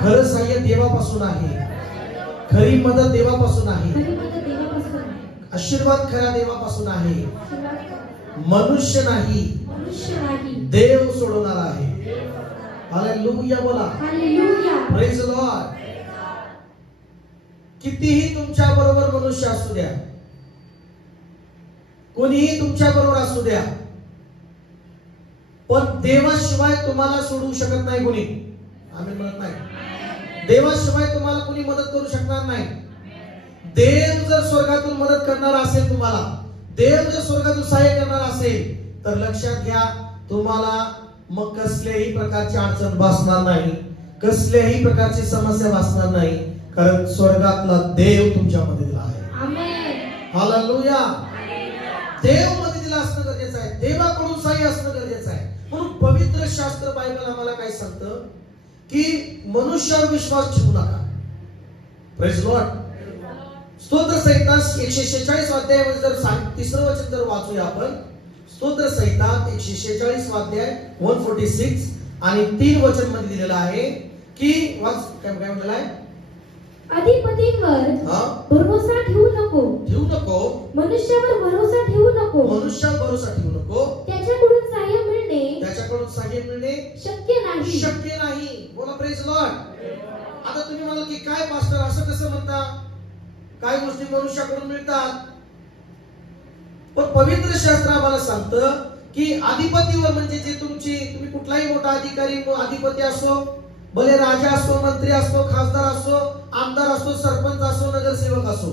खरं सहाय्य देवापासून आहे, खरी मदत देवापासून आहे, आशीर्वाद खरा देवापासून आहे, मनुष्य नाही देव सोडवणार आहे. हालेलुया बोला. Praise the Lord. कितीही तुमच्या बरोबर मनुष्य असू द्या, कोणीही तुमच्या बरोबर असू द्या, पण देवाशिवाय तुम्हाला सोडवू शकत नाही कोणी. आम्ही म्हणत नाही, देवाशिवाय तुम्हाला कोणी मदत करू शकणार नाही. देव जर स्वर्गातून मदत करणार असेल, तुम्हाला देव जर स्वर्गातून सहाय्य करणार असेल, तर लक्षात घ्या, तुम्हाला मग कसल्याही प्रकारची अडचण भासणार नाही, कसल्याही प्रकारची समस्या भासणार नाही, कारण स्वर्गातला देव तुमच्या मदतीला आहे. आमेन. हालेलुया. देव मदतीला असणं गरजेचं आहे, देवाकडून सहाय्य असणं गरजेचं आहे. म्हणून पवित्र शास्त्र बायबल आम्हाला काय सांगतं की मनुष्यावर विश्वास ठेवू नका. Praise Lord. स्तोत्र संहिता 146 अध्यायामध्ये जर तिसरं वचन जर वाचूया आपण, स्तोत्र संहिता 146 अध्याय 146 आणि 3 वचन मध्ये दिलेलं आहे की वाच काय म्हटलेलं आहे, अधिपतींवर भरोसा ठेवू नको, मनुष्यावर भरोसा ठेवू नको, त्याच्याकडून सहाय्य मिळणे शक्य नाही. बोला प्रेज लॉर्ड. आता तुम्ही म्हणाल की काय पास्टर असं कसं म्हणता, काय गोष्टी मनुष्याकडून मिळतात, पण पवित्र शास्त्र आम्हाला सांगतं की अधिपतीवर म्हणजे जे तुम्ही कुठलाही मोठा अधिकारी अधिपती असो, भले राजा असो, मंत्री असो, खासदार असो, आमदार असो, सरपंच असो, नगरसेवक असो,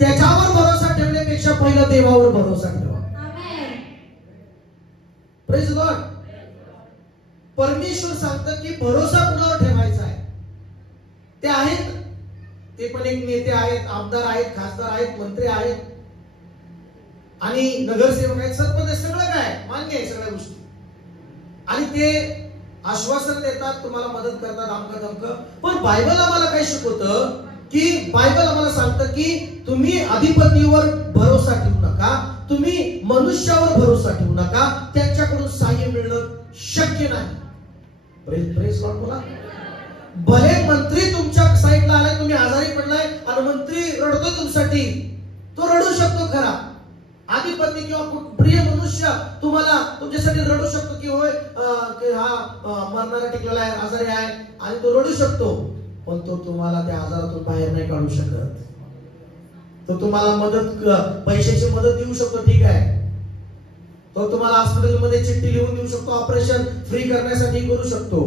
त्याच्यावर भरोसा ठेवण्यापेक्षा पहिला देवावर भरोसा ठेवा. Praise Lord. परमेश्वर सांगतं की भरोसा कुणावर ठेवायचा आहे. ते आहेत, ते पण एक नेते आहेत, आमदार आहेत, खासदार आहेत, मंत्री आहेत आणि नगरसेवक आहेत, सरपंच, सगळं काय मान्य आहे सगळ्या गोष्टी, आणि ते आश्वासन देतात, तुम्हाला मदत करतात, अमकं तमकं. पण बायबल आम्हाला काय शिकवतं की बायबल आम्हाला सांगतं की तुम्ही अधिपतीवर भरोसा ठेवू नका, तुम्ही मनुष्यावर भरोसा ठेवू नका, त्यांच्याकडून सहाय्य मिळणं शक्य नाही. प्रेज लॉर्ड बोला. भले मंत्री तुमच्या साईडला आलाय, तुम्ही आजारी पडलाय आणि मंत्री रडतो तुमच्यासाठी, तो रडू शकतो खरा. अधिपती किंवा प्रिय मनुष्य तुम्हाला तुमच्यासाठी रडू शकतो की होय की हा मरणारा टिकलेला आहे, आजारी आहे, आणि तो रडू शकतो, पण तो तुम्हाला त्या आजारातून बाहेर नाही काढू शकत. तो तुम्हाला पैशाची मदत देऊ शकतो, ठीक आहे, तो तुम्हाला हॉस्पिटलमध्ये चिठ्ठी लिहून देऊ शकतो, ऑपरेशन फ्री करण्यासाठी करू शकतो,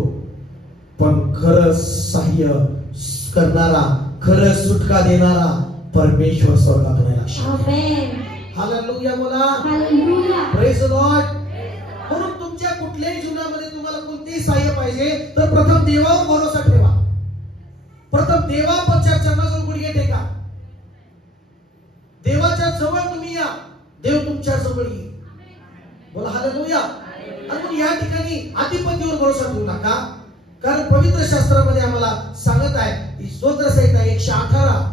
पण खरं सहाय्य करणारा, खरं सुटका देणारा परमेश्वर स्वर्गातून आहे. आमेन. हालेलुया बोला. हालेलुया. Praise the Lord. म्हणून तुमच्या कुठल्याही जीवनामध्ये तुम्हाला कोणतेही सहाय्य पाहिजे तर प्रथम देवावर भरोसा ठेवा, प्रथम देवाच्या चरणाजवळ गुडघे टेका, देवाच्या जवळ तुम्ही या, देव तुमच्या जवळ येईल. बोला हालेलुया. आणि या ठिकाणी अधिपतीवर भरोसा ठेवू नका, कारण पवित्र शास्त्रामध्ये आम्हाला सांगत आहे, स्तोत्र संहिता 118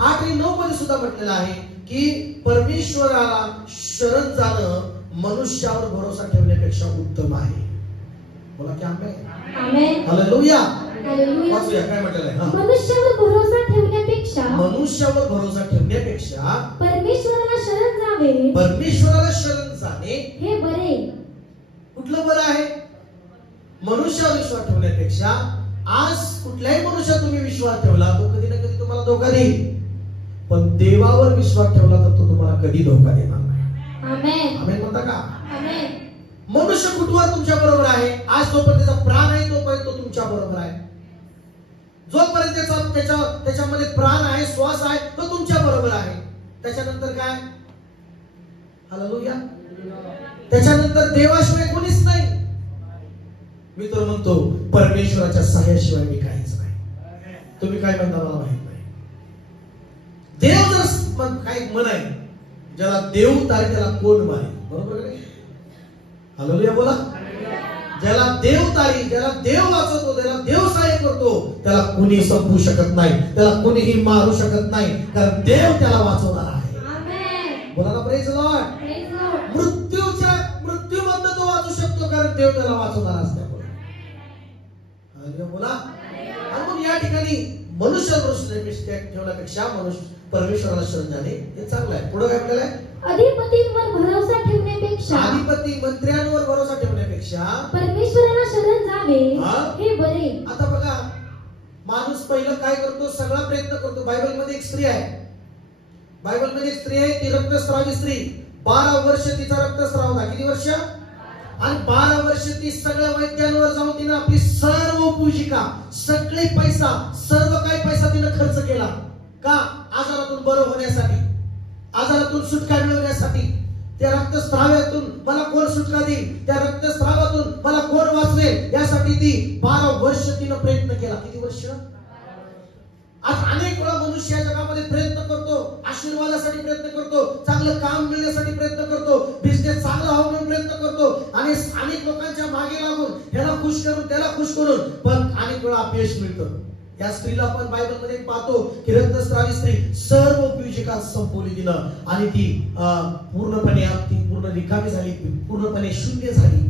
8 आणि 9 मध्ये सुद्धा म्हटलेलं आहे की परमेश्वराला शरण जाणं मनुष्यावर भरोसा ठेवण्यापेक्षा उत्तम आहे. बोला की आमेन. हालेलुया. वाचूया काय म्हटलेलं आहे. मनुष्यावर भरोसा ठेवण्यापेक्षा परमेश्वराला शरण जाणे हे बरे. कुठलं बरं आहे? मनुष्यावर विश्वास ठेवण्यापेक्षा. आज कुठल्याही मनुष्यावर तुम्ही विश्वास ठेवला तो कधी ना कधी तुम्हाला धोका देईल, पण देवावर विश्वास ठेवला तर तो तुम्हाला कधी धोका देणार नाही. आमेन. आमेन म्हणता का? आमेन. मनुष्य कुठवर तुमच्या बरोबर आहे, आज तोपर्यंत त्याचा प्राण आहे तोपर्यंत तो तुमच्या बरोबर आहे, जोपर्यंत त्याच्यामध्ये प्राण आहे, श्वास आहे, तो तुमच्या बरोबर आहे. त्याच्यानंतर काय? हालेलुया. त्याच्यानंतर देवाशिवाय कोणीच नाही. मी तर म्हणतो परमेश्वराच्या सहाय्याशिवाय मी काहीच नाही. तुम्ही काय म्हणता मला माहित नाही. देव जर काय म्हण आहे, ज्याला देव तारी त्याला कोण मारे. बरोबर आहे? हालेलुया बोला. ज्याला देव तारी, ज्याला देव वाचवतो, ज्याला देव सहाय्य करतो, त्याला कोणी संपवू शकत नाही, त्याला कोणीही मारू शकत नाही, कारण देव त्याला वाचवणार आहे. आमेन. बोला ना प्रेज लॉर्ड. मृत्यूमधून तो वाचू शकतो, कारण देव त्याला वाचवणार असल्यामुळे. हालेलुया बोला. आणि मग या ठिकाणी मनुष्य ठेवण्यापेक्षा मनुष्य परमेश्वराला शरण जाणे हे चांगलं आहे. पुढे काय म्हटलेलं आहे? अधिपतींवर भरोसा ठेवण्यापेक्षा, अधिपती मंत्र्यांवर भरोसा ठेवण्यापेक्षा परमेश्वराला शरण जावे हा? हे बरे. आता बघा, माणूस पहिलं काय करतो? सगळा प्रयत्न करतो. बायबलमध्ये एक स्त्री आहे, बायबलमध्ये एक स्त्री आहे, ती रक्तस्रावी स्त्री. 12 वर्ष तिचा रक्तस्राव होता. किती वर्ष? आणि 12 वर्ष ती सगळ्या वैद्यांवर जाऊन तिने आपली सर्व पूजिका, सगळे पैसा, सर्व काही पैसा तिने खर्च केला. का? आजारातून बरं होण्यासाठी, आजारातून सुटका मिळवण्यासाठी. त्या रक्तस्रावातून मला कोण सुटका देईल, त्या रक्तस्रावातून मला कोण वाचवेल, यासाठी ती 12 वर्ष तिने प्रयत्न केला. किती वर्ष? आज अनेक वेळा मनुष्य या जगामध्ये प्रयत्न करतो, आशीर्वादासाठी प्रयत्न करतो, चांगलं काम मिळण्यासाठी प्रयत्न करतो, बिझनेस चांगला व्हावा म्हणून प्रयत्न करतो, आणि अनेक लोकांच्या मागे लागून ह्याला खुश करून त्याला खुश करून, पण अनेक वेळा अपयश मिळतं. या स्त्रीला पण बायबलमध्ये पाहतो की रक्तस्रावी स्त्री सर्व पूजिका संपवली तिनं, आणि ती पूर्णपणे पूर्ण रिकामी झाली, पूर्णपणे शून्य झाली.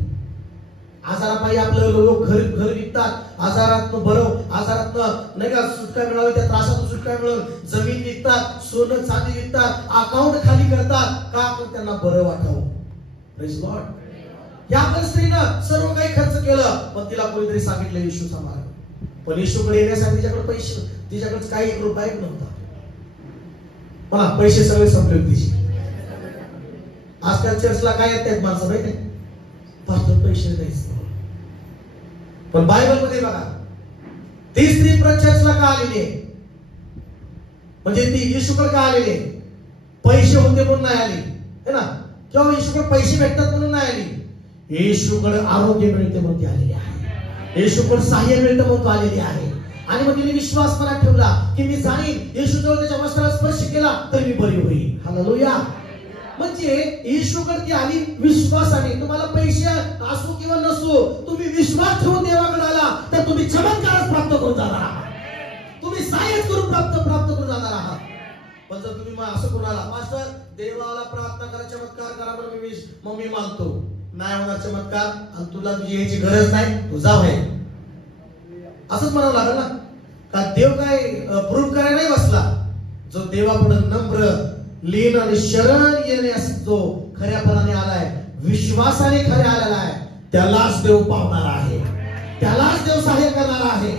आजारापायी आपलं लोक घर विकतात, आजारातनं बरं, आजारातनं नाही का सुटका मिळावी, त्या त्रासातून सुटका मिळून जमीन विकतात, सोनं चांदी विकतात, अकाउंट खाली करतात. का? तर त्यांना बरं वाटावं. Praise God. या पण स्त्रीनं सर्व काही खर्च केलं, पण तिला कोणीतरी सांगितलं येशूचा मार्ग. पण येशूकडे येण्यासाठी तिच्याकडे पैसे, तिच्याकडे काही 1 रुपया नव्हता. मला पैसे सगळे संपले होते तिचे. आजकाल चर्चला काय येतात माणसं माहिती आहे? पास्टर पैसे नाही. पण बायबल मध्ये बघा, ती स्त्री चर्चला का आलेली आहे? म्हणजे ती येशूकडे का आलेली आहे? पैसे होते म्हणून नाही आली है ना, किंवा येशूकडे पैसे भेटतात म्हणून नाही आली. येशूकडे आरोग्य मिळते म्हणून ती आलेली आहे, येशूकडे सहाय्य मिळतं म्हणून ती आलेली आहे. आणि मग तिने विश्वास मनात ठेवला की मी जाईन, येशूजवळ त्याच्या वस्त्राला स्पर्श केला तर मी बरी होईल. हालेलुया. म्हणजे येशूकडे ती आली विश्वासाने. तुम्हाला पैसे असो किंवा नसो, तुम्ही विश्वास ठेवून देवाकडे आला तर तुम्ही चमत्कारच प्राप्त करून जाणार आहात, तुम्ही सहाय्य करून प्राप्त करून जाणार आहात. पण जर तुम्ही असं करून आला, मास्टर देवाला प्रार्थना करा, चमत्कार करा म्हणून मग मी मानतो, नाही होणार चमत्कार, आणि तुला तुझी याची गरज नाही, तू जा आहे असंच म्हणावं लागेल ना. का देव काय प्रूव्ह करायला नाही बसला. जो देवापुढे नम्र, लीन आणि शरण येण्यास जो खऱ्यापणाने आलाय, विश्वासाने खऱ्या आलेला आहे, त्यालाच देव पावणार आहे, त्यालाच देव सहाय्य करणार आहे.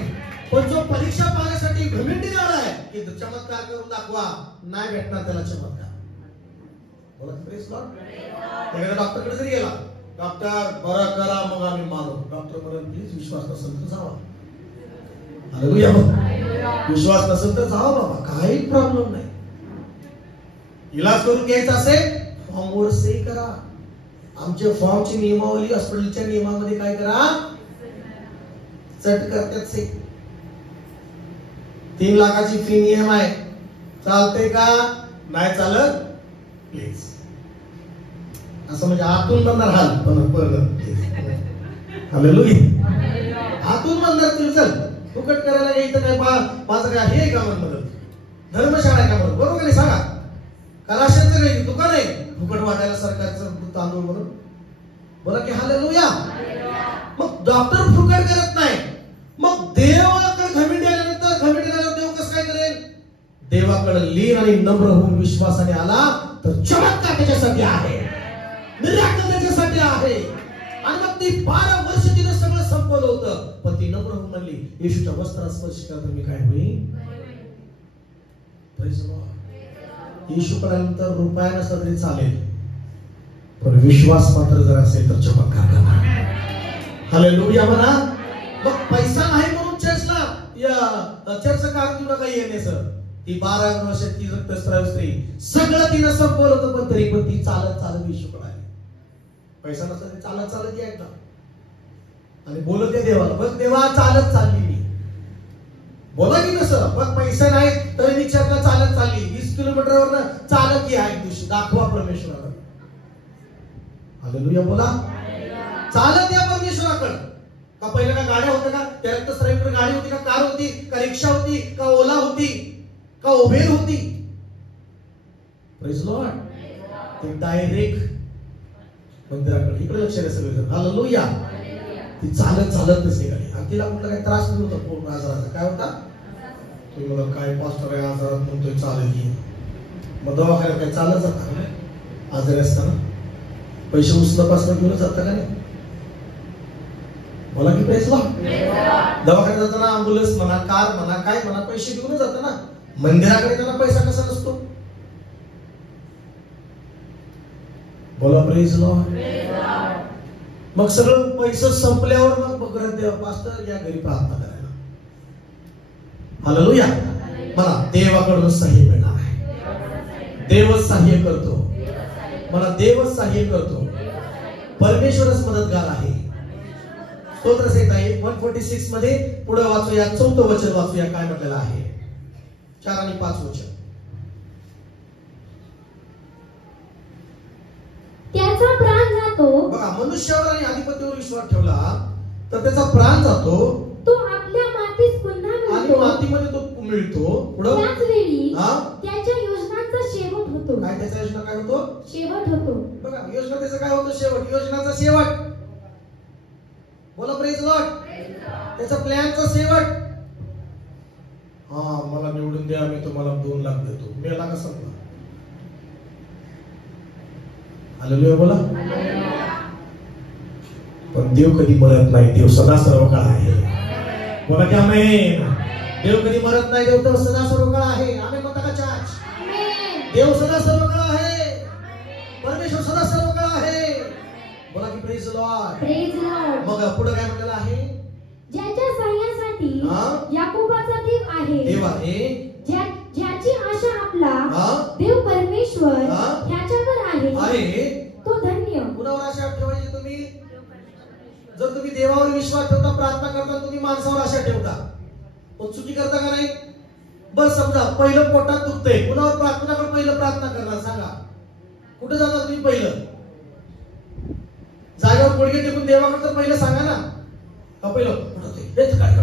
पण जो परीक्षा पाहण्यासाठी घमेंडी आलाय की चमत्कार करून दाखवा, नाही भेटणार त्याला चमत्कार. बोला प्रेज लॉर्ड. डॉक्टरकडे जरी गेला, डॉक्टर बरं करा मग आम्ही मानू, डॉक्टर म्हणून प्लीज विश्वास नसेल तर जावा. हालेलुया. विश्वास नसेल तर जावा बाबा, काही प्रॉब्लेम नाही. इलाज करून घ्यायचा असेल फॉर्मवर सही करा. आमच्या फॉर्मची नियमावली हॉस्पिटलच्या नियमामध्ये काय करा, चट करतात सही. 3 लाखाची फी नियम आहे, चालते का? नाही चालत प्लीज. असं म्हणजे आतून म्हणणार हाल, पण हालेलुया. आतून म्हणणार तुम्ही चल फुकट करायला घ्यायचं काय, माझं काय हे का म्हणत, धर्मशाळा आहे का म्हणत, बरोबर नाही सांगा. राशनचं काही दुकान आहे फुकट वाटायला सरकारचं तांदूळ म्हणून. बोला की हालेलुया. मग डॉक्टर फुकट करत नाही, मग देवाकडे घमेंडी आल्यानंतर, घमेंडी आल्यानंतर देव कसं काय करेल? देवाकडे लीन आणि नम्र होऊन विश्वासाने आला तर चमत्कार त्याच्यासाठी आहे, मिराकल त्याच्यासाठी आहे. आणि मग ती 12 वर्ष तिने सगळं संपवलं होतं, पण ती नम्र होऊन म्हणली येशूच्या वस्त्राला स्पर्श केला तर मी काय होईल? Praise the Lord. येशूकडे आल्यानंतर रुपया नसला तरी चालेल, पण विश्वास मात्र जर असेल तर चमत्कार करणार. हालेलुया म्हणा. मग पैसा नाही म्हणून चर्चचं कारण तुला काही येणे सर. ती 12 वर्षाची रक्तस्राव स्त्री, सगळं तिनं संपवलं होतं, पण तरी पण ती चालत चालत येशूकडे आली. पैसा नसला तरी चालत चालत या एकदा, आणि बोलत त्या देवाला, बघ देवा चालत चालली मी. बोला की कसं, पण पैसा नाही तरी मी चर्चला चालत चालली, 20 किलोमीटरवर चालत या एक दिवशी, दाखवा परमेश्वराला. हालेलुया बोला. चालत या परमेश्वराकडे. का पहिल्या का गाड्या होत्या का? त्या रक्तस्रावीकडे गाडी होती का? कार होती का? रिक्षा होती का? ओला होती का? उबेर होती? Praise Lord. ते डायरेक्ट मंदिराकडे, इकडे लक्ष द्या सगळे. हालेलुया. ती चालत चालत निघाली आणि तिला कुठला काही त्रास नव्हता पूर्ण आजाराचा. काय होता? तुम्ही मला काय पास्टर आहे आजारात म्हणतोय चालेल की, मग दवाखान्यात काय चालत जाता का नाही? आजारी असताना पैसे उचलपासून घेऊन जाता का नाही? मला की पैसे दवाखान्यात जाताना अँब्युलन्स म्हणा, कार म्हणा, काय म्हणा, पैसे घेऊन जाता ना. मंदिराकडे त्यांना पैसा कसा नसतो? बोला प्रेज लॉर्ड. मग सगळं पैसे संपल्यावर मग देव पास्टर या घरी प्रार्थना करायला. हालेलुया. मला देवाकडून सहाय्य मिळणार आहे. देवच सहाय्य करतो. मला देवच सहाय्य करतो. परमेश्वरच मदतगार आहे. स्तोत्र संहिता 146 मध्ये पुढे वाचूया, 4थं वचन वाचूया. काय म्हटलेलं आहे? 4 आणि 5 वचन. त्याचा प्राण जातो. बघा, मनुष्यावर आणि अधिपतीवर विश्वास ठेवला तर त्याचा प्राण जातो. तो आपल्या मातीत पुन्हा आणि मिळतो. मातीमध्ये तो मिळतो. पुढे त्याच वेळी हा त्याच्या योजनांचा शेवट होतो. काय त्याचा योजना काय होतो? शेवट होतो. बघा, योजना त्याचा काय होतो? शेवट. योजनाचा शेवट. बोला प्रेज लॉर्ड. त्याचा प्लॅनचा शेवट. हा, मला निवडून द्या, मी तुम्हाला 2 लाख देतो. मेला का संपला? हालेलुया बोला. पण देव कधी मरत नाही. देव सदा सर्व काळ आहे. बोला की आमेन. देव कधी मरत नाही. देव तर सदा सर्व काळ आहे. आमेन म्हणता का चाच? देव सदा सर्व काळ आहे. परमेश्वर सदा सर्व काळ आहे. बोला की प्रेज लॉर्ड. Praise Lord. मग पुढे काय म्हटलेलं आहे? ज्याच्या सहाय्यासाठी हा? याकोबाचा देव आहे. देव आहे. ज्याची आशा आपला हा? देव परमेश्वर हा? ह्याच्यावर आहे. आहे. तो धन्य. कुणावर आशा ठेवायची तुम्ही? जर तुम्ही देवावर विश्वास ठेवता, प्रार्थना करता, तुम्ही माणसावर आशा ठेवता, मग चुकी करता का नाही? बस समजा पहिलं पोटात दुखतंय, कुणावर प्रार्थना कर? पहिलं प्रार्थना करणार. सांगा कुठे जाणार तुम्ही? पहिलं जागेवर गुडघे टेकून देवाकडे तर पहिलं सांगा ना. का पहिलं कुठं ते काय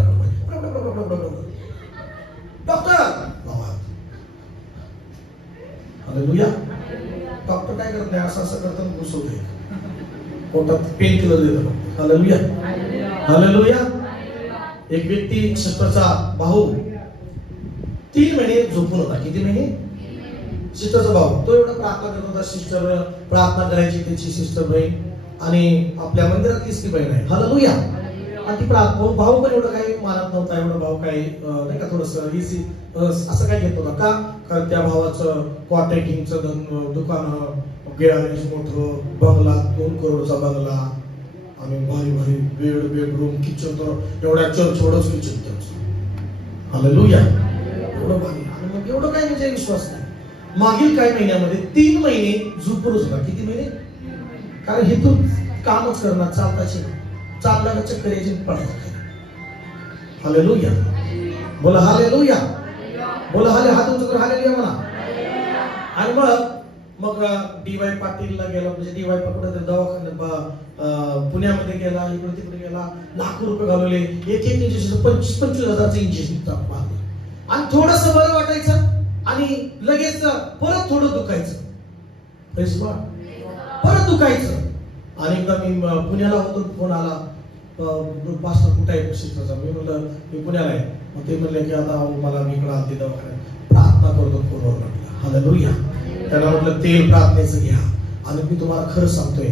डॉक्टर? हालेलुया. डॉक्टर काय करत नाही, असं असं करतात, घुसवते पोटात, पेन किलर देतो. हालेलुया. हालेलुया. एक व्यक्ती, सिस्टरचा भाऊ 3 महिने झोपून होता. किती महिने? सिस्टरचा भाऊ तो एवढा प्रार्थना करत होता. सिस्टर प्रार्थना करायची, त्याची सिस्टर बहीण आणि आपल्या मंदिरातलीच ती बहीण आहे. हालेलुया. आणि ती प्रार्थना, भाऊ पण एवढं काही मानत नव्हता. एवढं भाऊ काही नाही का, थोडस इझी असं काय घेत होता का? कारण त्या भावाचं कॉन्ट्रॅक्टिंगचं दुकान, गॅरेज, मोठं बंगला, 2 करोडचा बंगला आणि भारी भारी बेडरूम, किचन, तर एवढ्या चर्च एवढंच किचन त्यांचं. हालेलुया. एवढं भारी. आणि मग एवढं काय म्हणजे विश्वास नाही. मागील काही महिन्यामध्ये 3 महिने झोपूनच होता. किती महिने? कारण हे तू कामच करणार, चालताची चालला चक्कर यायची, पडायचं. हालेलुया. बोला हालेलुया. बोला हाले, हात उंच हालेलुया म्हणा. आणि मग DY पाटीलला गेला, म्हणजे DY कुठे दवाखान्यात पुण्यामध्ये गेला, इकडे तिकडे गेला, लाखो रुपये घालवले. एक इंजेक्शन 25,000चं इंजेक्शन आणि थोडस बरं वाटायचं आणि लगेच परत थोडं दुखायचं. परत दुखायचं. आणि एकदा मी पुण्याला होतो, फोन आला, पास्टर कुठे आहे सिस्टरचा? मी म्हणलं मी पुण्याला आहे. मग ते म्हणले की आता मला मी इकडे आलते दवाखान्यात, प्रार्थना करतो फोनवर. म्हटलं हालेलुया. त्याला म्हटलं तेल प्रार्थनेचं घ्या. आणि मी तुम्हाला खरं सांगतोय,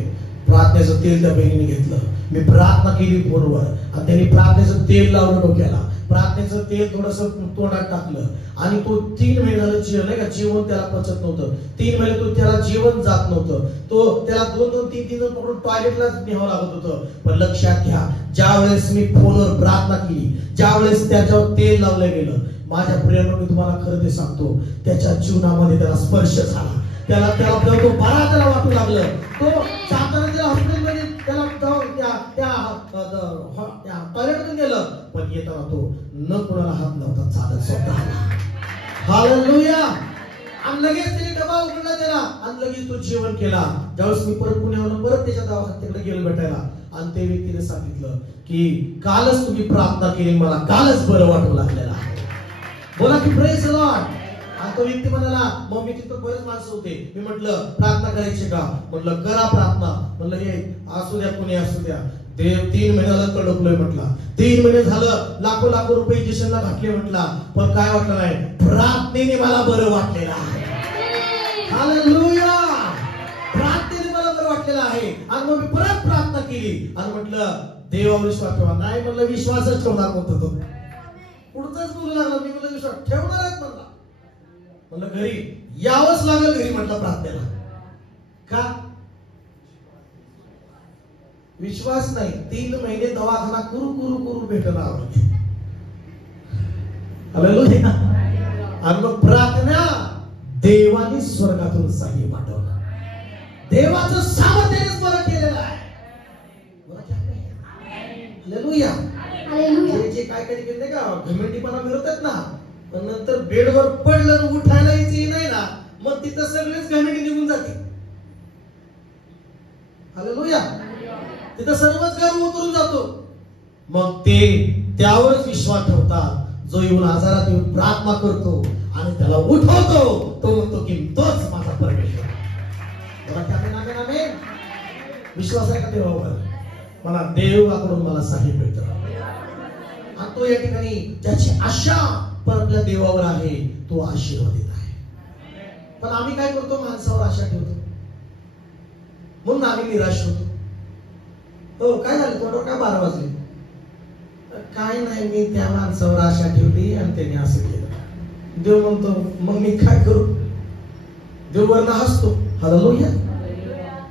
प्रार्थनेचं तेल त्या बहिणीने घेतलं. मी प्रार्थना केली फोनवर आणि त्यांनी प्रार्थनेचं तेल लावलं डोक्याला. प्रार्थनेचं तेल थोडस तोंडात टाकलं आणि तो 3 महिने झालं नाही का, जेवण त्याला पचत नव्हतं. 3 महिने तो त्याला जेवण जात नव्हतं. तो त्याला 2-2, 3-3 पकडून टॉयलेटलाच न्यावं लागत होतं. पण लक्षात घ्या, ज्या वेळेस मी फोनवर प्रार्थना केली, ज्या वेळेस त्याच्यावर तेल लावलं गेलं, माझ्या प्रियांनो, मी तुम्हाला खरं ते सांगतो, त्याच्या जीवनामध्ये त्याला स्पर्श झाला. त्याला तो बरा त्याला वाटू लागलं. तो जाताना त्याला हॉस्पिटलमध्ये त्याला टॉयलेटमध्ये गेलं, पण येताना तो न कोणाला हात लावता चालत स्वतः. हालेलुया. आणि लगेच त्याने डबा उघडला त्याला आणि लगेच तो जेवण केला. ज्यावेळेस मी परत पुण्यावरून परत त्याच्या दवाखान्यात तिकडे गेलो भेटायला, आणि त्या व्यक्तीने सांगितलं की कालच तुम्ही प्रार्थना केली, मला कालच बरं वाटू लागलेलं आहे. बोला की प्रेज लॉर्ड. आणि तो व्यक्ती म्हणाला, मग मी तिथं बरेच माणसं होते, मी म्हटलं प्रार्थना करायची का? म्हटलं करा प्रार्थना. म्हटलं हे असू द्या, कुणी असू द्या, देव 3 महिन्याला तडकलोय म्हटला, 3 महिने झालं लाखो लाखो रुपये इंजेक्शनला घातले म्हटला, पण काय वाटलं नाही, प्रार्थनेने मला बरं वाटलेलं आहे. हालेलुया, प्रार्थनेने मला बरं वाटलेलं आहे. आणि मग मी परत प्रार्थना केली आणि म्हटलं देवावर विश्वास ठेवा. नाही म्हणलं विश्वासच ठेवणार म्हणतो तो. पुढचाच बोलू लागला, मी म्हणलं विश्वास ठेवणार आहे म्हणला. म्हणलं घरी यावंच लागेल, घरी म्हटलं प्रार्थनेला. का? विश्वास नाही, 3 महिने दवाखाना करू करू करू भेटला. हालेलुया. आणि मग प्रार्थना, देवाने स्वर्गातून सहाय्य पाठवलं. देवाचं सामर्थ्यानेच बरं केलेलं आहे. हालेलुया. हालेलुया. जे काय काही केले का घमेंडीपणा मिळतात ना, पण नंतर बेडवर पडलं उठायला यायचं नाही ना, मग तिथं सगळेच घमेंडी निघून जाते. हालेलुया. तिथं सर्वच गर्व उतरून जातो. मग ते त्यावरच विश्वास ठेवतात. जो येऊन आजारात येऊन प्रार्थना करतो आणि त्याला उठवतो, तो म्हणतो की तोच माझा परमेश्वर. विश्वास आहे का देवावर? मला देवाकडून मला सहाय्य मिळतं. आणि तो या ठिकाणी ज्याची आशा आपल्या देवावर आहे तो आशीर्वादित आहे. पण आम्ही काय करतो, माणसावर आशा ठेवतो म्हणून आम्ही निराश होतो. हो काय झालं, कोणावर काय 12 वाजले? काय नाही, मी त्या माणसावर आशा ठेवली आणि त्याने असं केलं. देव म्हणतो मग मी काय करू? देव वरनं हसतो. हालेलुया.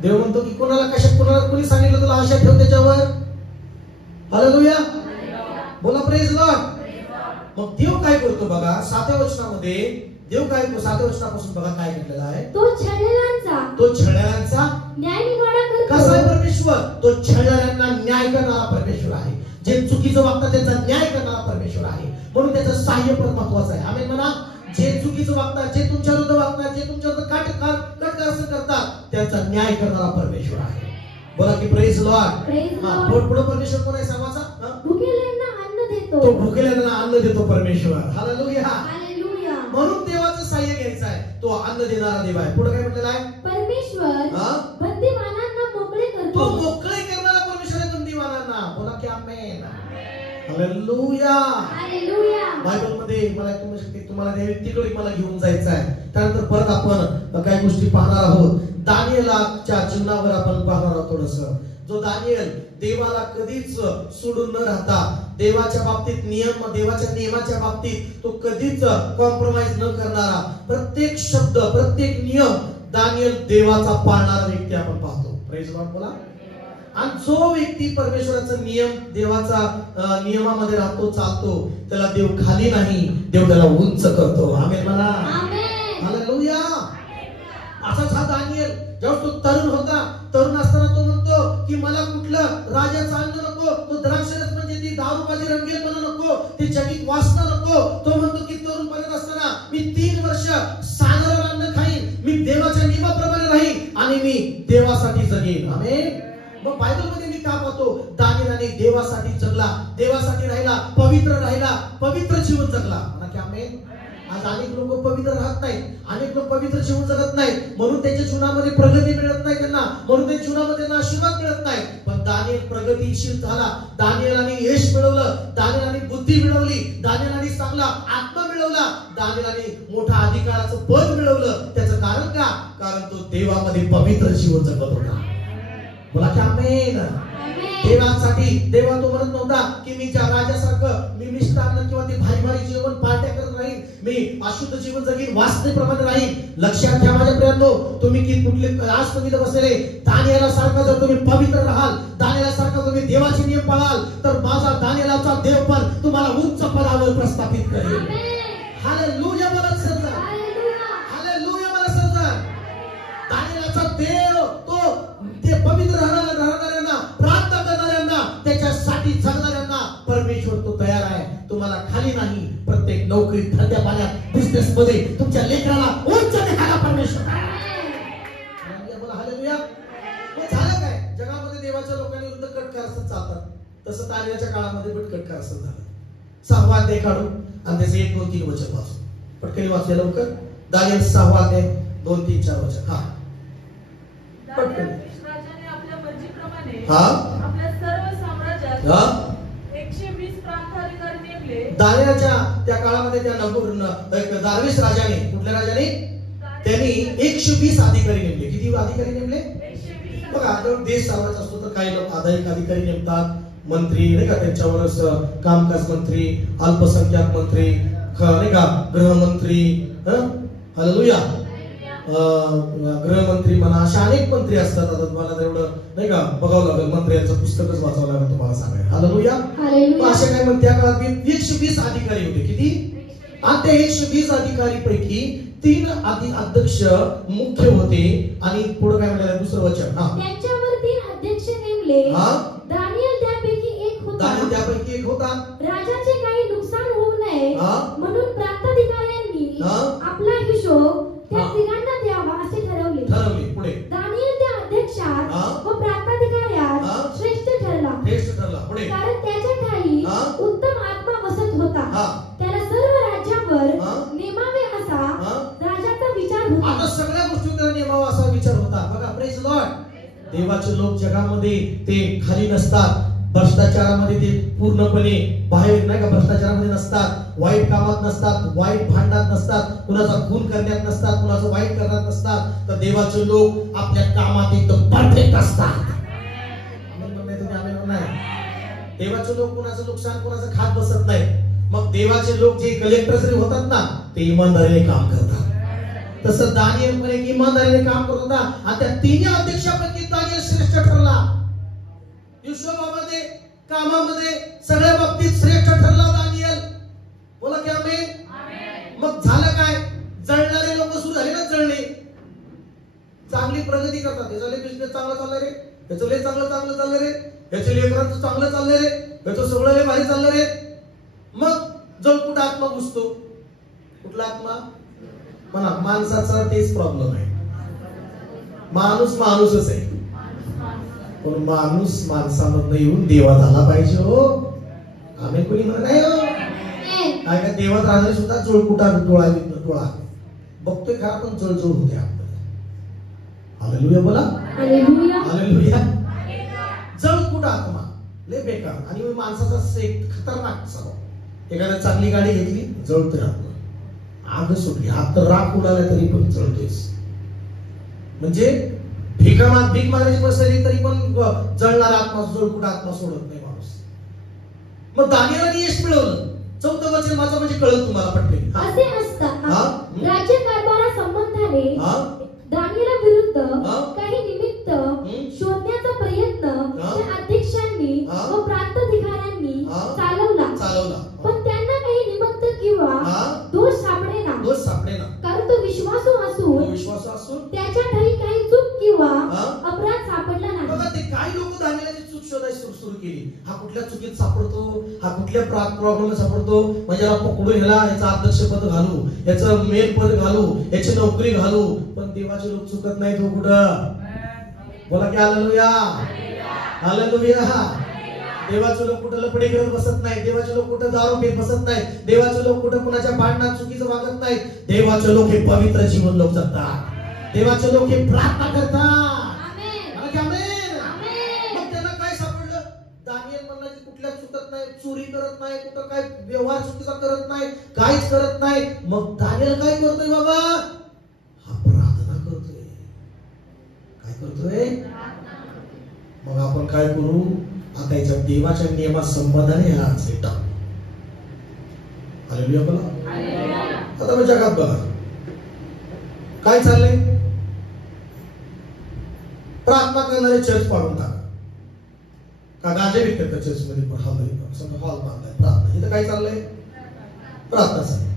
देव म्हणतो की कोणाला कशात, कोणाला कोणी सांगितलं तुला आशा ठेव त्याच्यावर? हालेलुया. बोला प्रेज लॉर्ड. मग देव काय करतो बघा 7व्या वचनामध्ये, देव काय 7व्या वचनापासून बघा काय म्हटलेलं आहे, तो छळणाऱ्यांचा न्यायनिवाडा करतो. कसा आहे परमेश्वर? तो छळणाऱ्यांना न्याय करणारा परमेश्वर आहे. जे चुकीचं वागतात त्यांचा न्याय करणारा परमेश्वर आहे. म्हणून त्याचं सहाय्य पण महत्वाचं आहे. आमेन म्हणा. जे चुकीचं वागतात, जे तुमच्या विरुद्ध वागतात, जे तुमच्या विरुद्ध कटकारस्थान करतात, त्यांचा न्याय करणारा परमेश्वर आहे. बोला की प्रेज लॉर्ड. पुढे परमेश्वर कोण आहे सांगायचा? भुकेल्यांना अन्न देतो. तो भुकेल्यांना अन्न देतो परमेश्वर. हालेलुया. हालेलुया. म्हणून देवाचं सहाय्य घ्यायचं आहे. तो अन्न देणारा देव आहे. पुढे काय म्हटलेलं आहे? परमेश्वर बंदीवानांना मोकळे करतो. तो मोकळे करणारा परमेश्वर आहे बंदीवानांना. बोला की आमेन. हालेलुया. हालेलुया. बायबल मध्ये मला तुम्हाला तिकडे मला घेऊन जायचं आहे. त्यानंतर परत आपण काही गोष्टी पाहणार आहोत. दानिएलच्या जीवनावर आपण पाहणार आहोत थोडस. जो दानिएल देवाला कधीच सोडून न राहता, देवाच्या बाबतीत देवाच्या नियमाच्या बाबतीत तो कधीच कॉम्प्रोमाइज न करणारा, प्रत्येक शब्द प्रत्येक नियम दानिएल देवाचा पाळणारा व्यक्ती आपण पाहतो. प्रेज लॉर्ड बोला. आणि जो व्यक्ती परमेश्वराचा नियम, देवाचा नियमामध्ये राहतो, चालतो, त्याला देव खाली नाही, देव त्याला उंच करतो. आमेन म्हणा. हालेलुया. असाच हा दानिएल जेव्हा तो तरुण होता, तरुण असताना तो म्हणतो की मला कुठलं राजाचं अन्न नको, तो द्राक्षरस म्हणजे ती दारूबाजी रंगेलपणा नको, ते जगीत वासना नको. तो म्हणतो की तरुणपणात असताना मी 3 वर्ष साधारण अन्न खाईन, मी देवाच्या नियमाप्रमाणे राहीन आणि मी देवासाठी जगेन. आमेन. मग बायबल मध्ये मी का पाहतो, दानिएलने देवासाठी जगला, देवासाठी राहिला, पवित्र जीवन जगला. म्हणा की आमेन. आज अनेक लोक पवित्र राहत नाहीत, अनेक लोक पवित्र जीवन जगत नाहीत, म्हणून त्यांच्या जीवनामध्ये प्रगती मिळत नाही त्यांना, म्हणून त्यांच्या जीवनामध्ये त्यांना आशीर्वाद मिळत नाही. पण दानिएल प्रगतीशील झाला. दानिएलाने यश मिळवलं, दानिएलाने बुद्धी मिळवली, दानिएलाने चांगला आत्मा मिळवला, दानिएलाने मोठा अधिकाराचं पद मिळवलं. त्याचं कारण का? कारण तो देवामध्ये पवित्र जीवन जगत होता. बोला की आमेन. देवासाठी देवा तो म्हणत नव्हता की मी ज्या राजासारखं मी मिष्टान्न किंवा ते भारी जीवन पार्ट्या करत राहीन, मी अशुद्ध जीवन जगीन, वासनेप्रमाणे राहीन. लक्षात घ्या माझ्या प्रियांनो, तुम्ही की कुठले आज तुम्ही बसले, दानिएला सारखा जर तुम्ही पवित्र राहाल, दानिएला सारखा तुम्ही देवाचे नियम पाळाल, तर माझा दानिएलाचा देव पण तुम्हाला उच्च पदावर प्रस्थापित करेल. हालेलुया मला समजा. हालेलुया मला समजा. दानिएलाचा देव तो ते पवित्र राहणाऱ्यांना, प्रार्थना करणाऱ्यांना, त्याच्यासाठी जगणाऱ्यांना परमेश्वर तो तयार आहे. तुम्हाला खाली नाही, प्रत्येक नोकरीत, धंद्या पाण्यात, बिझनेस मध्ये तुमच्या लेकराला उंच देखायला परमेश्वर. बोला हालेलुया. मग झालं काय? जगामध्ये देवाच्या लोकांनी विरुद्ध कटकारस्थान चालतात, तसं दानिएलच्या काळामध्ये पण कटकारस्थान झालं. 6वा अध्याय काढू आणि त्याचे 1, 2, 3 वचन वाचू. पटकन वाचले लवकर. दानिएल 6वा अध्याय 2, 3, 4 वचन. पटकन. राजाने आपल्या मर्जीप्रमाणे हा आपल्या सर्व राज्यात हा? 120 प्रांताधिकारी नेमले. दानियाच्या त्या काळामध्ये त्या दार्विश राजाने, कुठल्या राजाने? त्यांनी 120 अधिकारी नेमले. किती अधिकारी नेमले? 120. बघा, जेव्हा देश चालवायचा असतो तर काही लोक अधिकारी नेमतात, मंत्री नाही का, त्यांच्यावरच कामकाज मंत्री, अल्पसंख्याक मंत्री, नाही का, गृहमंत्री, हालेलुया, गृहमंत्री म्हणा, अशा अनेक मंत्री असतात. आता तुम्हाला तेवढं नाही का बघावं लागेल, मंत्र्यांचं पुस्तकच वाचावं लागेल तुम्हाला सांगायला. हालेलुया. हालेलुया. अशा काय म्हणते, त्या काळात 120 अधिकारी होते. किती? आणि त्या 120 अधिकारी पैकी 3 अध्यक्ष मुख्य होते. आणि पुढे काय म्हणाले दुसरं वचन? त्यांच्यावर 3 अध्यक्ष नेमले. दानिएल त्यापैकी एक होता. दानिएल त्यापैकी एक होता. राजाचे काही नुकसान होऊ नये म्हणून प्रांताधिकाऱ्यांनी आपला हिशोब त्या तिघांना द्यावा असे ठरवले. पुढे दानिएल त्या अध्यक्षात व प्रांताधिकाऱ्यात श्रेष्ठ ठरला. पुढे कारण त्याच्या ठाई उत्तम आत्मा बसत होता. त्याला सर्व राज्यावर नेमावे असा राजाचा विचार होता. आता सगळ्या गोष्टी त्याला नेमावा असा विचार होता. बघा, प्रेज लॉर्ड. देवाचे लोक जगामध्ये ते खाली नसतात, भ्रष्टाचारामध्ये ते पूर्णपणे बाहेर नाही का, भ्रष्टाचारामध्ये नसतात, वाईट कामात नसतात, वाईट भांडणात नसतात, कुणाचा खून करण्यात नसतात, कुणाचं वाईट करण्यात नसतात. तर देवाचे लोक आपल्या कामात एकदम परफेक्ट असतात. देवाचे लोक कुणाचं नुकसान, कुणाचं खात बसत नाही. मग देवाचे लोक जे कलेक्टर जरी होतात ना, ते इमानदारीने काम करतात. तसं दानिएल पण एक इमानदारीने काम करत होता. आणि त्या 3 अध्यक्षापैकी दानिएल श्रेष्ठ ठरला. हिशोबामध्ये, कामामध्ये, सगळ्या बाबतीत श्रेष्ठ ठरला दानिएल. बोला की आमेन. मग झालं काय? जळणारे लोक सुरू झाले ना, जळणे. चांगली प्रगती करतात. याचा बिझनेस चांगला चाललाय रे, याचं लय चांगलं चाललं रे, याचे लेकरांचं चांगलं चाललंय रे, याचं सगळं लय भारी चाललं रे. मग जळकुट आत्मा घुसतो. कुठला आत्मा? म्हणा, माणसाचा तेच प्रॉब्लेम आहे. माणूस माणूसच आहे, पण माणूस माणसामधनं येऊन देवात आला पाहिजे. हो, आम्ही कोणी म्हणत नाही. हो, काय का देवात राहणारे सुद्धा जळकुटा डोळा बघतोय खरा, पण जळजळ होते आपल्याला. हालेलुया. बोला हालेलुया. जळकुट आत्मा लय बेकार. आणि माणसाचा एक खतरनाक स्वभाव. एखाद्या चांगली गाडी घेतली, जळतोय आत्मा. आग सुटली, हात तर राख उडाला तरी पण जळतोयस. म्हणजे भीक मागायची बसली तरी पण जळणारा आत्मा, जळकुट आत्मा सोडत नाही माणूस. मग दानिएलने यश मिळवलं. 4थं वचन वाचा म्हणजे कळत तुम्हाला पटकन. असे असता राज्यकारभारा संबंधाने दानिएला विरुद्ध काही निमित्त शोधण्याचा प्रयत्न त्या अध्यक्षांनी व प्रांताधिकाऱ्यांनी चालवला. पण त्यांना काही निमित्त किंवा दोष सापडेना. कारण तो विश्वासू असून त्याच्या ठाई काही चूक किंवा अपराध सापडला नाही. बघा, ते काही लोक दानिएलाची चूक शोधायला सुरू केली. हा कुठल्या चुकीत सापडतो, हा कुठल्या प्रॉब्लेम सापडतो, म्हणजे याला पकडून याचं अध्यक्षपद घालू, याचं मेन पद घालू, याची नोकरी घालू. पण देवाचे लोक चुकत नाही. तो कुठं? बोला की हालेलुया. हालेलुया. देवाचे लोक कुठं लपडे करत बसत नाही. देवाचे लोक कुठं दारू पीत बसत नाही. देवाचे लोक कुठं कुणाच्या भांडणात चुकीचं वागत नाही. देवाचे लोक हे पवित्र जीवन लोक जगतात. देवाचे लोक हे प्रार्थना करतात. मग त्यांना काय सापडलं? दानिएल म्हणला की कुठल्या चुकत नाही, चोरी करत नाही, कुठं काय व्यवहार चुकीचा करत नाही, काहीच करत नाही. मग दानिएल काय करतोय बाबा? हा प्रार्थना करतोय. काय करतोय? मग आपण काय करू? आता याच्या देवाच्या नियमात संबंधाने हालेलुया. बोला. आता मग जगात बघा काय चाललंय. प्रार्थना करणारे चर्च पाडून टाका. का गांजे विकतात का चर्च मध्ये? पण हॉल बांधलाय, प्रार्थना. इथं काय चाललंय? प्रार्थना चालली.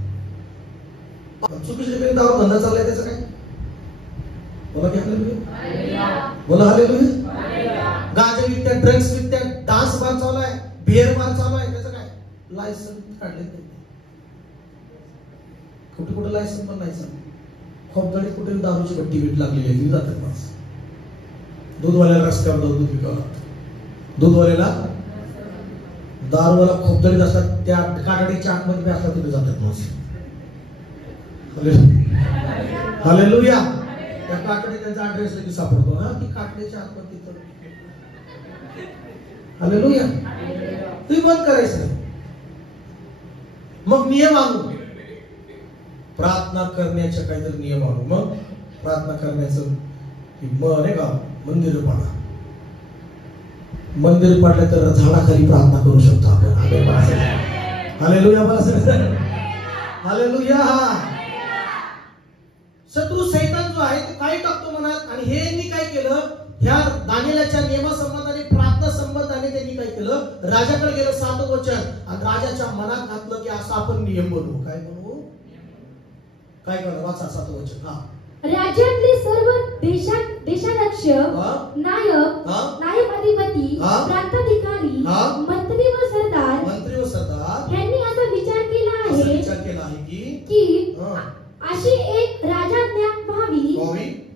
चुकीच्या दारू धंदा चाललाय, त्याचं काय? बोला की हालेलुया. बोला हालेलुया. गांजे विकतात, ड्रग्स विकतात, डान्स बार चालू आहे, बिअर बार चालू आहे, त्याचं काय? लायसन्स काढले. कुठे कुठे लायसन्स पण नाही. खोपगडीत कुठे दारूची भट्टी बीट लागलेली आहे, जातात माणसं. दूधवाल्याला रस्त्यावर दूध विकत, दूधवाल्याला दारूवाला खोपगडीत असतात, त्या काटाडीच्या आतमध्ये असतात, तिथे जातात माणसं. हालेलुया. त्या काकडे त्यांचा ऍड्रेस लगेच सापडतो. ती काकड्याच्या आतमध्ये हालेलुया. तुम्ही बंद करायचं नाही. मग नियम आणू, प्रार्थना करण्याचे काहीतरी नियम आणू. मग प्रार्थना करण्याचं नाही का, मंदिर पाडा. मंदिर पाडलं तर झाडाखाली प्रार्थना करू शकतो आपण. हालेलुया. हालेलुया. शत्रू सैतान जो आहे तो काय टाकतो मनात, आणि हे मी काय केलं, ह्या दानिएलच्या नियमासंबंधाने प्रार्थना संबंधाने त्यांनी काय केलं, राजाकडे गेलं 7 वचन, आणि राजाच्या मनात घातलं की असा आपण नियम बनवू. काय बनवू, काय करा, वाचा 7 वचन. हा. राज्यातले सर्व देशाध्यक्ष, नायक, नायब अधिपती, प्रांताधिकारी, मंत्री व सरदार यांनी असा विचार केला आहे की अशी एक राजाज्ञा व्हावी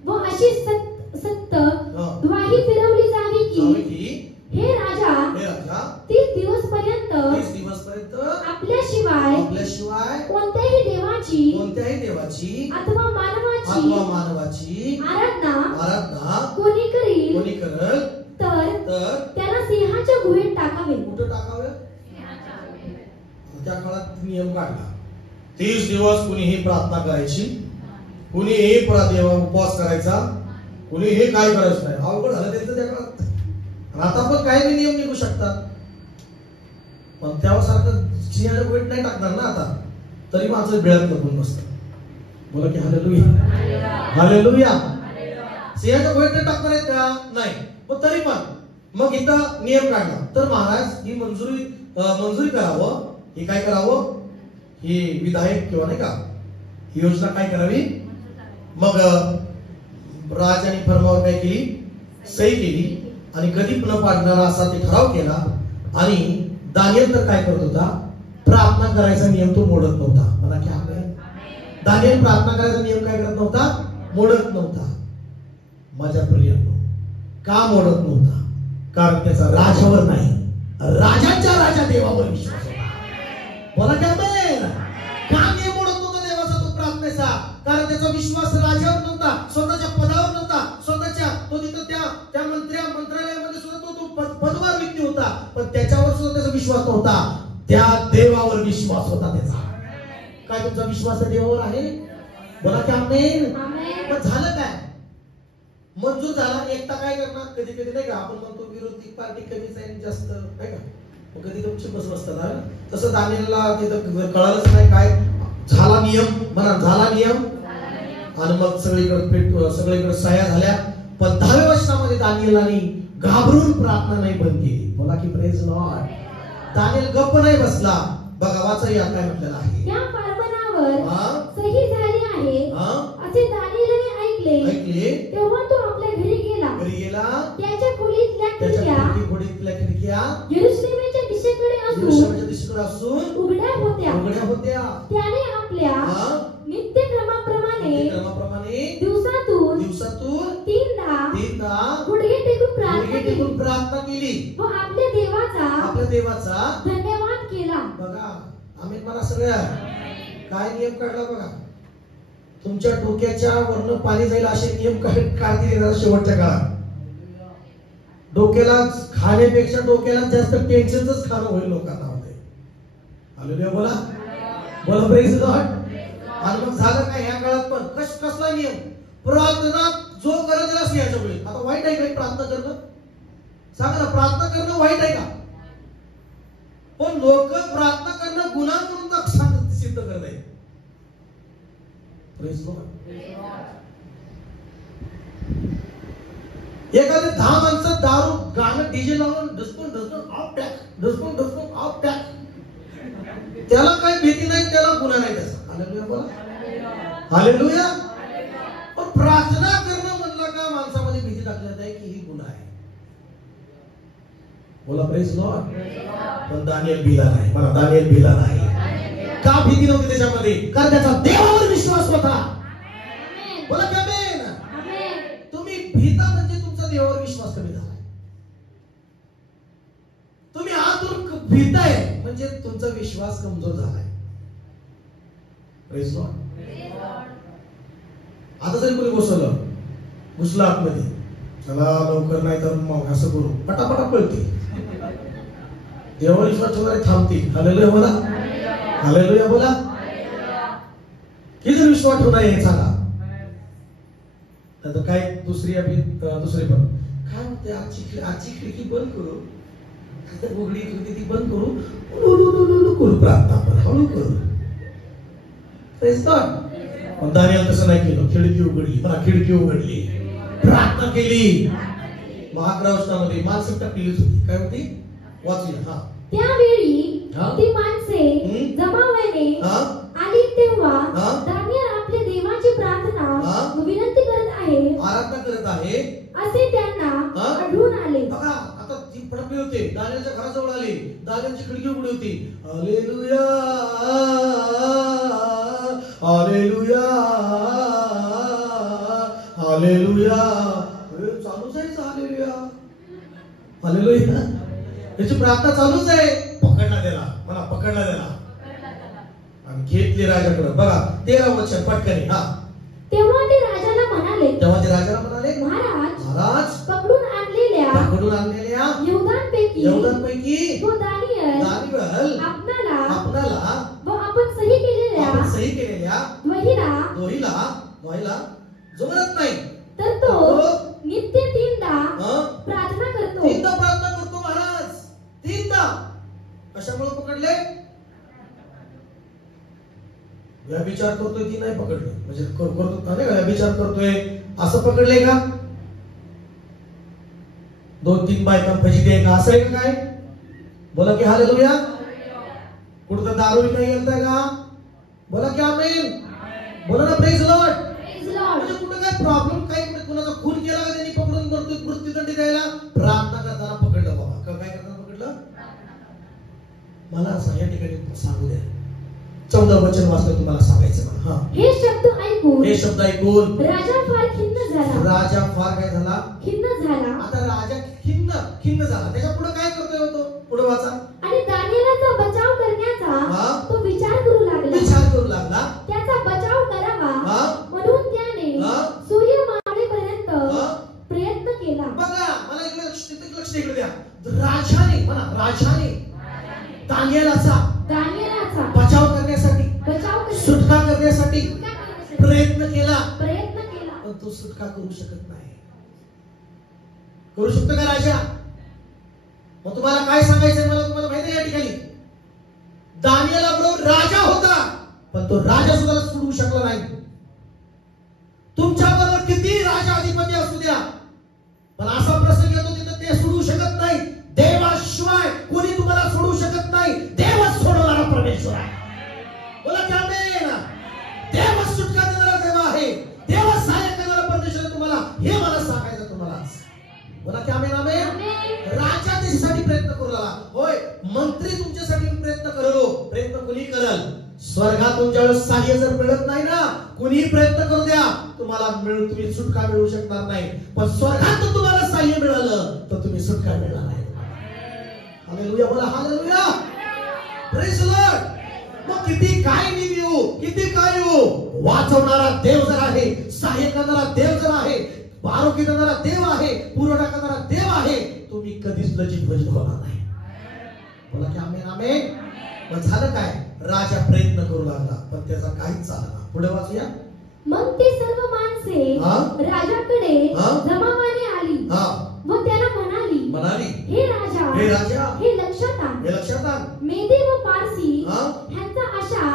व अशी सत्य द्वाही फिरवली जावी की हे राजा 30 दिवस पर्यंत आपल्याशिवाय कोणत्याही देवाची अथवा मानवाची आराधना कोणी करेल तर त्याला सिंहाच्या गुहेत टाकावे. कुठं टाकावे? त्या काळात नियम काढला, 30 दिवस कुणीही प्रार्थना करायची, कुणीही देवा उपवास करायचा, कुणीही काय करायचं नाही. अवघड झालं त्यांचं त्या काळात. आता पण काही बी नियम निघू शकतात, पण त्यासारखं सिंहाच्या गुहेत नाही टाकणार ना आता. तरी माणसं बिळत लपून बसतात. बोला की हालेलुया. हालेलुया. सिंहाच्या गुहेत टाकणार आहेत का? नाही. पण तरी पण मग इथं नियम काढला तर महाराज ही मंजुरी करावं, हे काय करावं, ही विधायक किंवा नाही का ही योजना काय करावी. मग राजाने फर्मावर काय केली, सही केली, आणि कधी न पाडणारा असा ते ठराव केला. आणि दानिएल तर काय करत होता, प्रार्थना करायचा नियम तो मोडत नव्हता. मला काय दानिएल प्रार्थना करायचा नियम काय करत नव्हता, मोडत नव्हता. माझ्या प्रियांनो, का मोडत नव्हता? कारण त्याचा राजावर नाही, राजाच्या राजा देवावर विश्वास होता. बोला काय का नियम मोडत नव्हता देवाचा तो प्रार्थनेचा? कारण त्याचा विश्वास राजावर नव्हता, स्वतःच्या पदावर नव्हता, स्वतःच्या तो तिथं त्या मंत्रालयामध्ये सुद्धा तो पदवार व्यक्ती होता, पण त्याच्यावर सुद्धा त्याचा विश्वास नव्हता, त्या देवावर विश्वास होता त्याचा. काय तुमचा विश्वास त्या देवावर आहे? बोला की आमेन. पण झालं काय, मंजूर झाला, एकटा काय करणार, कधी कधी नाही का आपण म्हणतो विरोधी पार्टी कमीच आहे जास्त नाही का, कधी तुमची बसतात. तसं दानिएलला तिथं कळालंच नाही काय झाला नियम, म्हणा झाला नियम, आणि मग सगळीकडे सह्या झाल्या. पण 10व्या वर्षामध्ये दानिएलाने घाबरून प्रार्थना नाही बंद केली. बोला की प्रेज लॉर्ड. दानिएल गप्प नाही बसला. बघा वाचा या काय म्हटलेलं आहे. या फर्मानावर सही झाली आहे असे दानिएलने ऐकले. तेव्हा तो आपल्या घरी गेला. त्याच्या खोलीतल्या खिडक्या यरूशलेमच्या दिशेकडे असून उघड्या होत्या. त्याने आपल्या नित्यक्रमाप्रमाणे दिवसातून 3दा गुडघे टेकून प्रार्थना केली व आपल्या देवाचा धन्यवाद केला. बघा आम्ही मला सगळ्या काय नियम काढला बघा. तुमच्या डोक्याच्या वरनं पाणी जाईल असे नियम काढतील शेवटच्या काळात. डोक्याला खाण्यापेक्षा डोक्याला जास्त टेन्शनच खाणं होईल लोकांना. हालेलुया. बोला प्रेज गॉड. आणि मग झालं काय ह्या काळात पण कसला नियम, प्रार्थना जो करत गेला याच्या वेळी. आता वाईट आहे का प्रार्थना करणं? सांगा ना, प्रार्थना करणं वाईट आहे का? पण लोक प्रार्थना करणं गुन्हा म्हणून सिद्ध करत आहे. एखादे 10 माणसं दारू गाणं डीजे लावून ढसकून ऑफ टॅक, त्याला काही भीती नाही, त्याला गुन्हा नाही त्याचा. हालेलुया. बोला हालेलुया. पण प्रार्थना करणं म्हणलं का माणसामध्ये भीती टाकण्यात आहे की ही गुन्हा आहे. बोला प्रेज लॉर्ड. पण दानिएल भिला नाही. मला दानिएल भिला नाही. का भीती नव्हती त्याच्यामध्ये? कारण त्याचा देवावर विश्वास होता. बोला की आमेन. तुम्ही भीता म्हणजे तुमचा देवावर विश्वास कमी झाला. तुम्ही आतून भीताय म्हणजे तुमचा विश्वास कमजोर झालाय. Praise Lord. आता जरी कोणी घुसलं आतमध्ये, चला लवकर नाही तर मग असं करू, पटापटा पळते. देवावर विश्वास ठेवणारे थांबतील. हालेलुया बोला, हालेलुया बोला. किती विश्वास ठेवणार हे सांगा. नंतर काय दुसरे पण काय म्हणते, आजची खिडकी बंद करू, उघडी खिडकी ती बंद करू, प्रार्थना पण हळू करू. पण दानियल तसं नाही केलं. खिडकी उघडली, मला खिडकी उघडली, प्रार्थना केली. महाग्रवस्थामध्ये माणसं टाकलीच होती. काय होती वाचूया. त्यावेळी ती माणसे जमावाने आली तेव्हा दानियल आपल्या देवाची प्रार्थना विनंती करत आहे, आराधना करत आहे असे त्यांना आढळून आले. बघा आता ती फडकली होते, दानियलच्या घराजवळ आली, दानियलची खिडकी उघडी होती. Hallelujah, hallelujah, hallelujah. चालूच आहे हालेलुया, हालेलुया. त्याची प्रार्थना चालूच आहे. पकडला त्याला, मला पकडला त्याला आणि घेतले राजाकडे. बघा 13 वचन पटकनी. तेव्हा ते राजाला म्हणाले, महाराज, पकडून आणलेल्या यहूदांपैकी तो दानियल आपणाला व आपण सही केलेल्या वहीला जमत नाही, तर तो नित्य तीनदा प्रार्थना करतो. महाराज 3दा. कशामुळे पकडले? व्यभिचार करतोय ती नाही पकडले, म्हणजे करतो नाही का, व्यभिचार करतोय असं पकडले का? 2-3 बायकांपाशी द्याय का, असं आहे का? काय बोला की हालेलुया. कुठं दारू विकायला गेलताय का? बोला की आमेन. बोला ना प्रेज लॉर्ड. म्हणजे कुठं काय प्रॉब्लेम, काय कुणाचा खून केला का त्यांनी पकडून मृत्यूदंड द्यायला? प्रार्थना करताना पकडलं बाबा. काय करताना पकडलं? मला असं या ठिकाणी सांगू द्या. 14 वचन वाचलं तुम्हाला सांगायचं मला. हे शब्द ऐकून राजा फार खिन्न झाला. राजा फार काय झाला? खिन्न झाला. आता राजा खिन्न झाला. त्याच्या पुढे काय करतोय होतो? पुढे वाचा. आणि दानियेलाचा बचाव करण्याचा तो विचार करू लागला. त्याचा बचाव करावा म्हणून त्याने सूर्य मावळेपर्यंत प्रयत्न केला. बघा मला लक्ष इकडे द्या. राजाने दानियेलाचा बचाव करण्यासाठी सुटका करण्यासाठी प्रयत्न केला. पण तो सुटका करू शकत नाही. करू शकतो का राजा? मग तुम्हाला काय सांगायचंय मला, तुम्हाला माहिती आहे या ठिकाणी दानियेला बरोबर राजा होता, पण तो राजा सुद्धा सोडू शकला नाही. तुमच्या बरोबर किती राजा अधिपती असू द्या, पण असा प्रसंग येतो तिथं ते सोडू शकत नाही. देवाशिवाय कोणी तुम्हाला सोडू शकत नाही. देवच सोडवणारा परमेश्वर आहे. बोला की आमेन. देवच सुटका देणारा देव आहे. देवच सहाय्य करणारा परमेश्वर आहे तुम्हाला. हे मला सांगायचं तुम्हाला. बोला की आमेन. राजा त्याच्यासाठी प्रयत्न करू लागला. होय, मंत्री तुमच्यासाठी प्रयत्न करलो. प्रयत्न कोणी करल? स्वर्गातून ज्यावेळेस सहाय्य जर मिळत नाही ना, कुणी प्रयत्न करू द्या, तुम्ही सुटका मिळू शकणार नाही. पण स्वर्गात तुम्हाला सहाय्य मिळालं तर तुम्ही सुटका मिळणार नाही. हालेलुया बोला, हालेलुया. Praise Lord. मग किती काय येऊ, किती काय येऊ, वाचवणारा देव जर आहे, सहाय्य करणारा देव जर आहे, आरोग्य देणारा देव आहे, पुरवठा करणारा देव आहे, तुम्ही कधीच लज्जित होणार नाही. बोला की आमेन. आमेन. मग झालं काय? राजा प्रयत्न करू लागला, पण त्याचा काहीच झाला. पुढे वाचूया. मग ते सर्व माणसे राजाकडे जमावाने आली व त्याला म्हणाली, हे राजा, हे लक्षात आण. मेदी व पारसी ह्यांचा अशा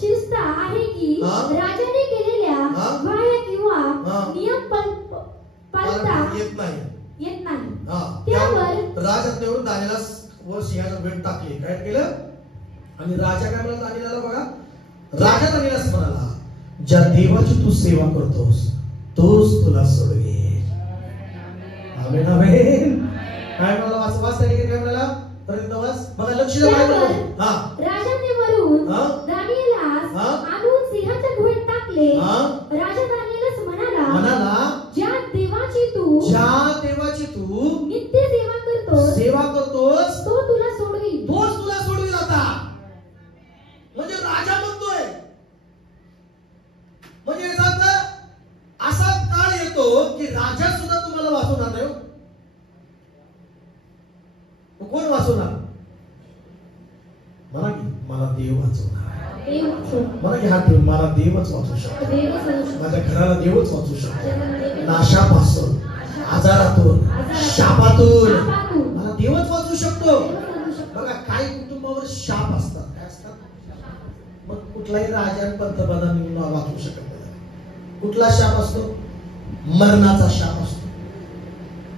शिस्त आहे की राजाने केलेल्या वाह्य किंवा नियम पाळता येत नाही. त्यावर राजाने दानियेला वर सिंहाचा वेळ टाकले. काय केलं? आणि राजा काय म्हणाला दानियेला? बघा, राजा दानियेलाच म्हणाला, ज्या देवाची तू सेवा करतोस तोच तुला सोडवेल. आमेन. आमेन. काय म्हणाला? वाच त्या ठिकाणी काय म्हणाला? परत वाच. बघा लक्ष द्या. राजाने वरून दानियेलास आणून सिंहाच्या गुहेत टाकले. राजा दानियेलास म्हणाला, ज्या देवाची तू नित्य सेवा करतोस तो तुला सोडवील. आता म्हणजे राजा म्हणतोय, म्हणजे असा काळ येतो की राजा सुद्धा तुम्हाला वाचवणार नाही. कोण वाचवणार? डोक्यावरती हात ठेवून मला देवच वाचू शकतो, माझ्या घराला देवच वाचू शकतो, नाशापासून, आजारातून, शापातून मला देवच वाचू शकतो. बघा काही कुटुंबावर शाप असतात. काय असतात? मग कुठलाही राजा पंतप्रधान वाचू शकत नाही. कुठला शाप असतो? मरणाचा शाप असतो,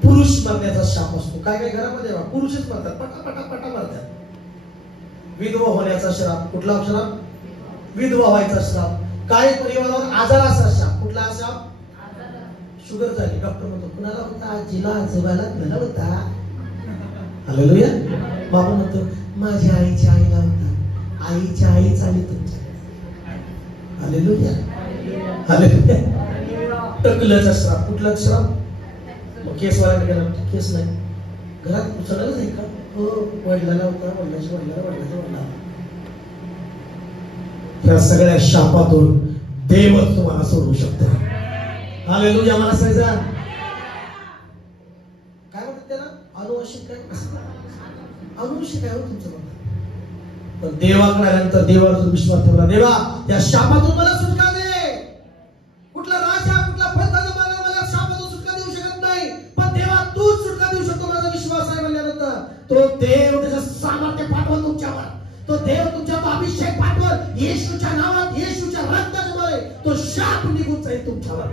पुरुष मरण्याचा शाप असतो. काय काय घरामध्ये पुरुषच मरतात, पटा मरतात. विधवा होण्याचा श्राप. कुठला श्राप? विधवा व्हायचा श्राप. काही परिवारावर आजाराचा शाप. कुठला शाप? शुगर झाली. डॉक्टर म्हणतो कुणाला होता? आजीला, आजोबाला, कुणाला होता? हालेलुया. बाबा म्हणतो माझ्या आईच्या आईला होता, आईच्या आई चाली तुमच्या. Hallelujah, hallelujah. टकल्याचा श्राप. कुठला श्राप? केसवाल्याकडे गेला, केस नाही. घरात उचलच आहे का? हो, वडिलाला होता, वडिलाच्या वडिलाला, वडिलाच्या वडिलाला. या सगळ्या शापातून देवच तुम्हाला सोडवू शकतो. हालेलुया. मला सांगा काय म्हणतात त्याला? अनुवंशिक काय? अनुवंशिक आहे तुमचं म्हणतात. पण देवाकडे आल्यानंतर देवावर विश्वास ठेवला, देवा या शापातून मला सुटका दे. कुठला राजा, कुठला फलदाता मला शापातून सुटका देऊ शकत नाही, पण देवा तूच सुटका देऊ शकतो. माझा विश्वास आहे म्हणल्यानंतर तो देव त्याचं सामर्थ्य पाठवल तुमच्यावर. तो देव तुमच्यावर अभिषेक पाठवल. येशूच्या नावात, येशूच्या रक्ताद्वारे तो शाप निघून जाईल तुमच्यावर.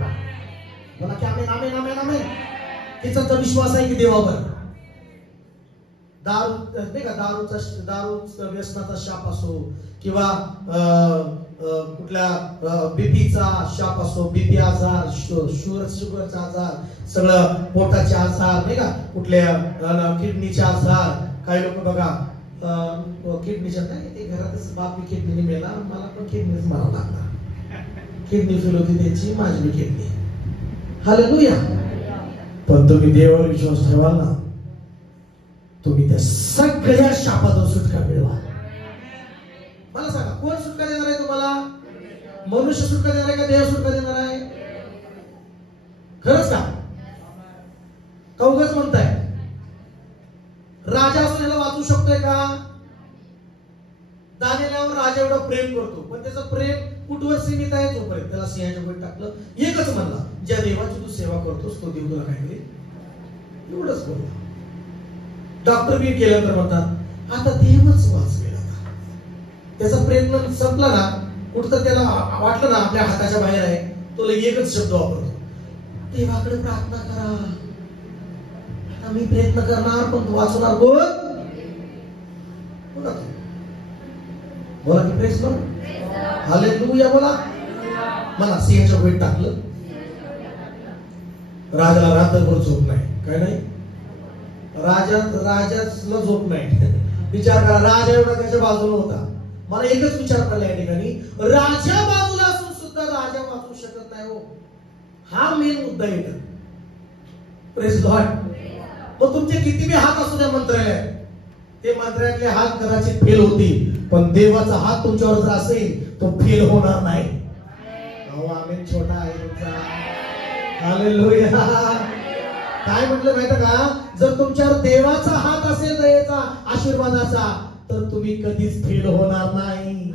बोला की आमेन, आमेन, आमेन, आमेन. तिचा तर विश्वास आहे की देवावर. दारू नाही का, दारूचा व्यसनाचा शाप असो किंवा कुठल्या बीपीचा शाप असो, बीपी आजार, शुगरचा आजार, सगळं पोटाचे आजार नाही का, कुठल्या किडनीचे आजार. काही लोक बघा किडनीच्या नाही, ते घरातच बापी किडनी मेला, मला पण किडनीच मारावं लागणार. किडनी फेल होती त्याची, माझी बी किडनी. हालेलुया. पण तुम्ही देवावर विश्वास ठेवाल ना, तुम्ही त्या सगळ्या शापातून सुटका मिळवा. मला सांगा कोण सुटका देणार आहे तुम्हाला? मनुष्य सुटका देणार आहे का देव सुटका देणार आहे? खरंच का? कौगच म्हणताय राजा असून याला वाचू शकतोय का? दानिएलवर राजा एवढं प्रेम करतो, पण त्याचं प्रेम कुठवर सीमित आहे? जोपर्यंत त्याला सिंहाच्या पोटी टाकलं, एकच म्हणला ज्या देवाची तू सेवा करतोस तो देव तुला काय करेल, एवढंच बोलला. डॉक्टर बी केलं तर म्हणतात आता देवच वाचवेल. त्याचा प्रयत्न संपला ना, कुठं त्याला वाटलं ना आपल्या हाताच्या बाहेर आहे, तो एकच शब्द वापरतो, देवाकडे प्रार्थना करा. आता मी प्रयत्न करणार, पण तू वाचवणार कोण? बोला की प्रेस बोल. हालेलुया बोला. मला सिंहाच्या पोटी टाकलं. राजाला रात्रभर झोप नाही. काय नाही? राजाला झोप नाही. विचार करा, राजा एवढा त्याच्या बाजूला होता. मला एकच विचार पडला या ठिकाणी, राजा बाजूला असून सुद्धा राजा वाचू शकत नाही हो. हा मेन मुद्दा येतो. Praise God. मग तुमचे किती बी हात असू द्या मंत्रालयात, ते मंत्र्यातले हात कदाचित फेल होतील, पण देवाचा हात तुमच्यावर जर असेल तो फेल होणार नाही. अहो आमेन. छोटा आहे तुमचा. हालेलुया. काय म्हटलं माहिती का? जर तुमच्यावर देवाचा हात असेल दयेचा, आशीर्वादाचा, तर तुम्ही कधीच फेल होणार नाही.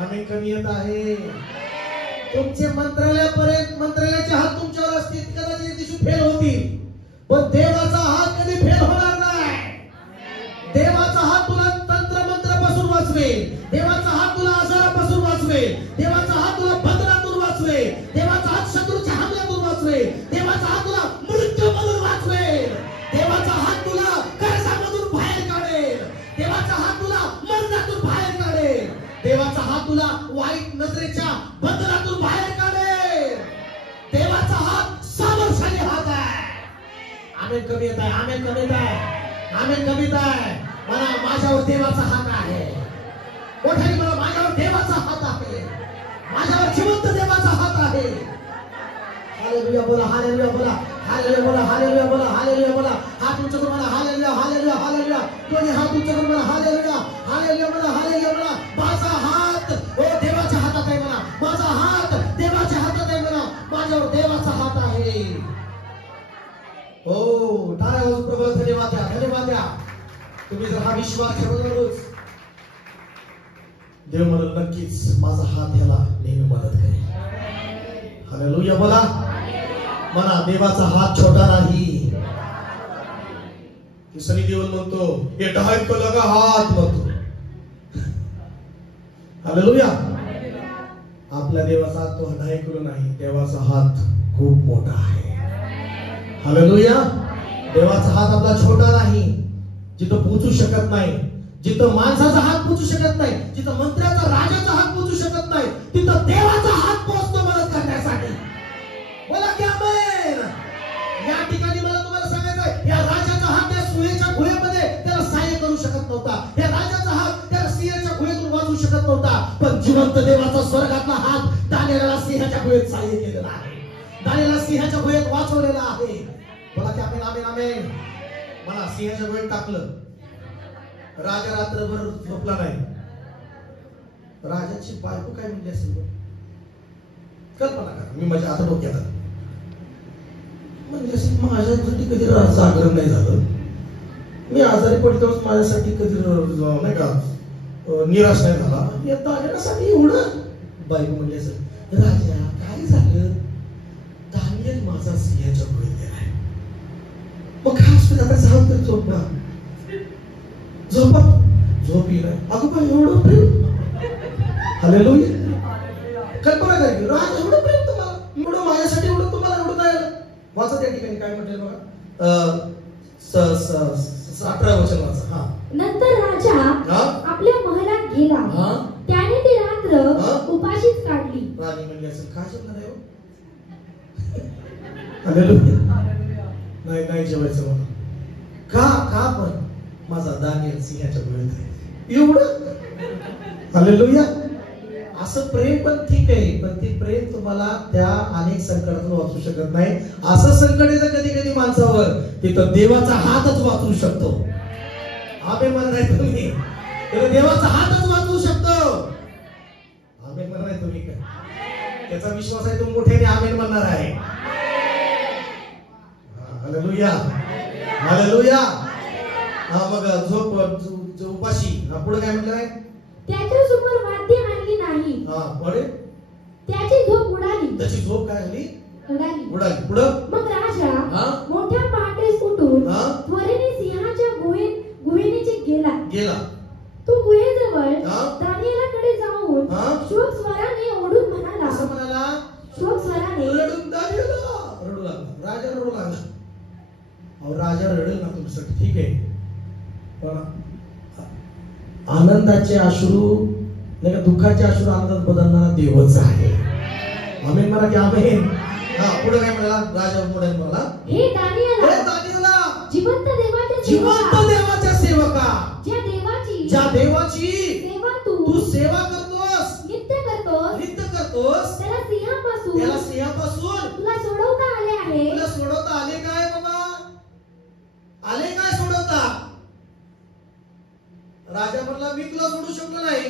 आम्ही कमी येत आहे. तुमचे मंत्रालयापर्यंत, मंत्रालयाचे हात तुमच्यावर असतील, कदाचित दिवशी फेल होतील, पण देवाचा हात कधी फेल होणार नाही. देवाचा हात तुला तंत्रमंत्रापासून वाचवेल. देवाचा हात तुला आजारापासून वाचवेल. देवाचा हात तुला बंधनातून वाचवेल. देवाचा हात शत्रूच्या हमल्यातून वाचवेल. देवाचा हात तुला मृत्यूमधून वाचवेल. देवाचा हात तुला कर्जामधून बाहेर काढेल. देवाचा हात तुला मरणातून बाहेर काढेल. देवाचा हात तुला वाईट नजरेच्या बंधनातून बाहेर काढेल. देवाचा हात सामर्थ्याने हात आहे. आमेन. कमी येत आहे. आमेन. कमी येत आहे. आमेन. कमी येत आहे. मला माझ्यावर देवाचा हात आहे. मोठ्याने मला माझ्यावर देवाचा हात आहे. माझ्यावर जिवंत देवाचा हात आहे. हालेलुया बोला. हालेलुया बोला. हालेलुया बोला. हालेलुया बोला. हालेलुया बोला. हात उंच करून म्हणा हालेलुया. हालेलुया. हालेलुया. दोन्ही हात उंच करून म्हणा हालेलुया. हालेलुया बोला. हालेलुया बोला. माझा हात देवाच्या हातात आहे म्हणा. माझा हात देवाच्या हातात आहे म्हणा. माझ्यावर देवाचा हात आहे. हो टाळ्या वाजवून प्रभू धन्यवाद द्या. धन्यवाद द्या. तुम्ही जर हा विश्वास ठेवलाच, देव मला तर नक्कीच माझा हात ह्याला नेहमी मदत करेल. हालेलुया बोला. म्हणा देवाचा हात छोटा नाही. सनी देओल म्हणतो हे 2.5 किलो का हात म्हणतो. हालेलुया. आपल्या देवाचा हात तो 2.5 किलो नाही. देवाचा हात खूप मोठा आहे. हालेलुया. देवाचा हात आपला छोटा नाही. जिथं पोचू शकत नाही, जिथं माणसाचा हात पोचू शकत नाही, जिथं मंत्र्याचा राजाचा हात पोचू शकत नाही, तिथं देवाचा हात पोचतो मदत करण्यासाठी. बोला की आमेन. या ठिकाणी मला तुम्हाला सांगायचं आहे, या राजाचा हात त्या सुयेच्या गुहेमध्ये त्याला सहाय्य करू शकत नव्हता. या राजाचा हात त्या सिंहाच्या गुहेतून वाचू शकत नव्हता. पण जिवंत देवाचा स्वर्गातला हात दानिएलला सिंहाच्या गुहेत सहाय्य केलेला आहे. दानिएलला सिंहाच्या गुहेत वाचवलेला आहे. बोला की आमेन आमेन आमेन. मला सिंहाच्या गुहेत टाकलं. राजा रात्रभर झोपला नाही. राजाची बायको काय म्हणली असेल कल्पना करा. मी माझ्या आता डोक्यात आलं. म्हणजे असेल माझ्यासाठी कधी जागरण नाही झालं. मी आजारी पडल्यावर माझ्यासाठी कधी नाही का निराश नाही झाला. येता आल्यासाठी एवढं. बायको म्हणली असेल राजा काय झालं. दानिएल माझा सिंहाच्या गुहेत गेलाय. मग काय असतो आता जाऊ तर झोप ना. झोप येईल. अगं पण एवढं प्रेम. हालेलुया. कल्पना करायची राज एवढं प्रेम तुम्हाला, एवढं माझ्यासाठी एवढं तुम्हाला एवढं नाही. वाचा त्या ठिकाणी काय म्हटलं बघा. 18 वचन वाचा. हा. नंतर राजा आपल्या महलात गेला. त्याने ती रात्र उपाशीच काढली. राणी म्हणली असेल का जेवणार आहे. हालेलुया. नाही जेवायचं मला. का पण माझा दानिएल सिंहाच्या गुहेत आहे. एवढं. हालेलुया. असं प्रेम पण ठीक आहे, पण ते प्रेम तुम्हाला त्या अनेक संकटातून वाचू शकत नाही. असं संकट येतं कधी कधी माणसावर, तिथं देवाचा हातच वाचू शकतो. आमेन म्हणणार तुम्ही. देवाचा हातच वाचू शकतो. आमेन म्हणणार तुम्ही काय. त्याचा विश्वास आहे तो मोठ्याने आमेन म्हणणार आहे. Hallelujah hallelujah. हा मग झोप उपाशी. पुढे काय म्हटलं आहे. त्याच्या समोर वाद्य आणली नाही. पुढे त्याची झोप उडाली. त्याची झोप काय झाली. उडाली. पुढं मग राजा मोठ्या पहाटेस उठून त्वरेने सिंहाच्या गुहेने गेला. तो गुहेजवळ दानिएलाकडे जाऊन शोक स्वराने ओढून म्हणाला. असं म्हणाला. शोक स्वराने रडून दानिएला रडू लागला. राजा रडू लागला. अहो राजा रडेल ना तुमच्यासाठी ठीक आहे, पण आनंदाचे अश्रू नाही का दुःखाचे अश्रू आनंदात बदलणारा देवच आहे. आमेन म्हणा की आमेन. पुढे काय म्हणाला राजा. पुढे म्हणाला हे दानिएला जिवंत देवाच्या सेवका ज्या देवाची सेवा तू सेवा करतोस नित्य करतोस त्याला सिंहापासून तुला सोडवता आले आहे. तुला सोडवता आले काय बाबा. आले काय सोडवता. राजा म्हणला मी तुला सोडू शकलो नाही,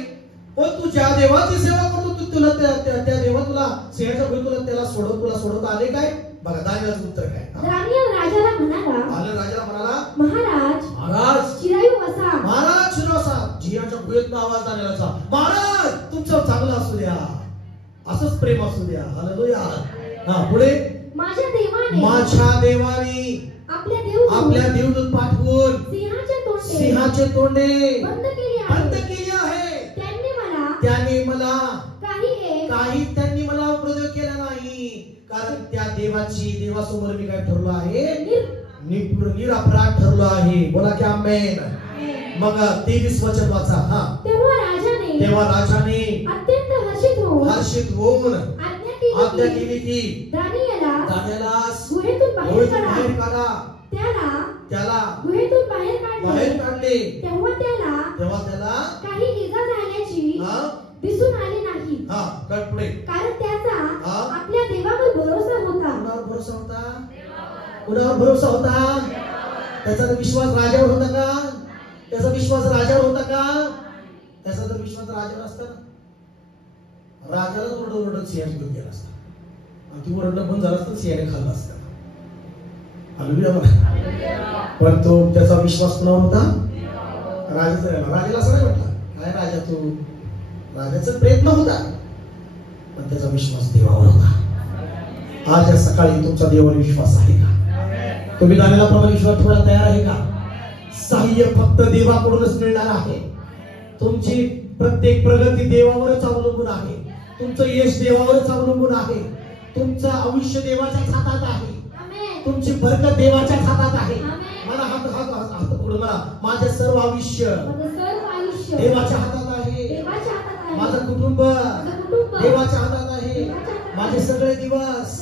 पण तू ज्या देवाची सेवा करतो तू तुला त्या देवा तुला सिंहाच्या गुहेत तुला सोडवता आले काय. बघा दानिएलचं उत्तर काय. दानिएल राजाला म्हणाला महाराज चिरायू असा. महाराज चिरायू असा. जियाच्या गुहेत आवाज दानिएलचा. महाराज तुमचं चांगलं असू द्या. असंच प्रेम असू द्या. हालेलुया. पुढे माझ्या देवाने आपल्या देवदूत पाठवून सिंहाचे तोंडे बंद केली आहे. त्यांनी मला काही त्यांनी मला उपद्रव केला नाही, कारण त्या देवासमोर मी काय ठरलो आहे. निरपराध ठरलो आहे. बोला की आमेन. मग 23 वचन वाचा. तेव्हा राजाने अत्यंत हर्षित होऊन आज्ञा केली की दानिएलास गुहेतून बाहेर काढा. त्याला गुहेतून बाहेर काढले. तेव्हा त्याला काही इजा झाल्याची दिसून आली नाही. पुढे कारण त्याचा आपल्या देवावर भरोसा होता. कुणावर भरोसा होता. त्याचा विश्वास राजावर होता का. त्याचा विश्वास राजावर होता का. त्याचा जर विश्वास राजावर असता ना राजाला ओरडत सिंहाने घेऊन गेला असता आणि ती ओरडणं बंद झालं असतं सिंहाने खाल्लं असतं. पण तो त्याचा विश्वास कुणावर होता. राजाचा. राजाला असं नाही म्हटलं काय राजा तू राजाचा प्रयत्न होता, पण त्याचा विश्वास देवावर होता. आज या सकाळी तुमचा देवावर विश्वास आहे का? तुम्ही दानिएलप्रमाणे विश्वास ठेवायला तयार आहे का? सहाय्य फक्त देवाकडूनच मिळणार आहे. तुमची प्रत्येक प्रगती देवावरच अवलंबून आहे. तुमचं यश देवावरच अवलंबून आहे. तुमचं आयुष्य देवाच्याच हातात आहे. तुमची बरकत देवाच्याच हातात आहे. मला हात हात हात पुढे मला माझे सर्व आयुष्य देवाच्या हातात आहे. माझं कुटुंब देवाच्या हातात आहे. माझे सगळे दिवस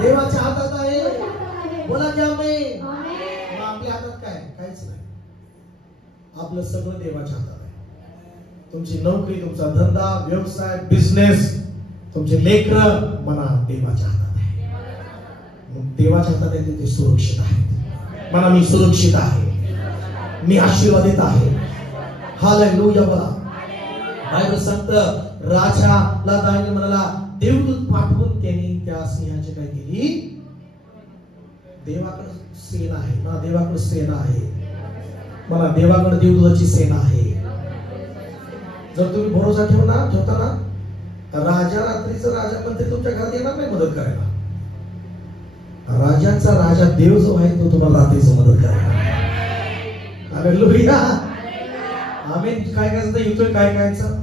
देवाच्या हातात आहे. बोला की आमेन. आपल्या हातात काय? काहीच नाही. आपलं सगळं देवाच्या हातात आहे. तुमची नोकरी, तुमचा धंदा, व्यवसाय, बिझनेस, तुमचे लेकरं म्हणा देवाच्या हातात आहे. मग देवाच्या हातात आहे ते सुरक्षित आहे. म्हणा मी सुरक्षित आहे, मी आशीर्वादित आहे. हालेलुया. बोला. बायबल सांगतं राजाला दानिएल म्हणाला देवदूत पाठवून त्यांनी त्या सिंहाची काय केली? देवाकडे सेना आहे ना, देवाकडे सेना आहे. मला देवाकडे देवदूताची सेना आहे. जर तुम्ही भरोसा ठेवता ना, राजा रात्रीचा राजा मंत्री तुमच्या घरात येणार नाही मदत करायला. राजाचा राजा देव जो आहे तो तुम्हाला रात्रीचं मदत करायला. हालेलुया. आमेन. काय करायचं येतोय? काय चाललंय?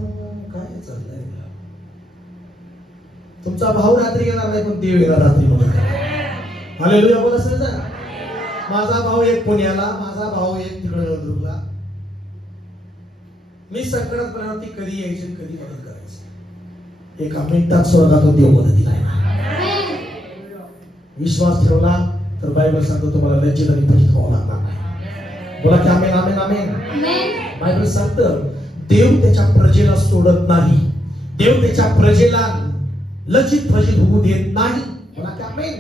तुमचा भाऊ रात्री येणार नाही, पण देव येणार रात्री मदत करायला. हालेलुया. बोला सर. माझा भाऊ एक पुण्याला, माझा भाऊ एक तिकडे नळदुर्गला. मी संकटात पडल्यावरती कधी यायची, कधी मदत करायची. एका मिनिटात स्वर्गातून देव मदतीला येणार. विश्वास ठेवला तर बायबल सांगतो तुम्हाला लज्जित आणि फजित व्हावं लागणार नाही. बोला की आमेन आमेन आमेन. बायबल सांगतं देव त्याच्या प्रजेला सोडत नाही. देव त्याच्या प्रजेला लज्जित फजित होऊ देत नाही. बोला की आमेन.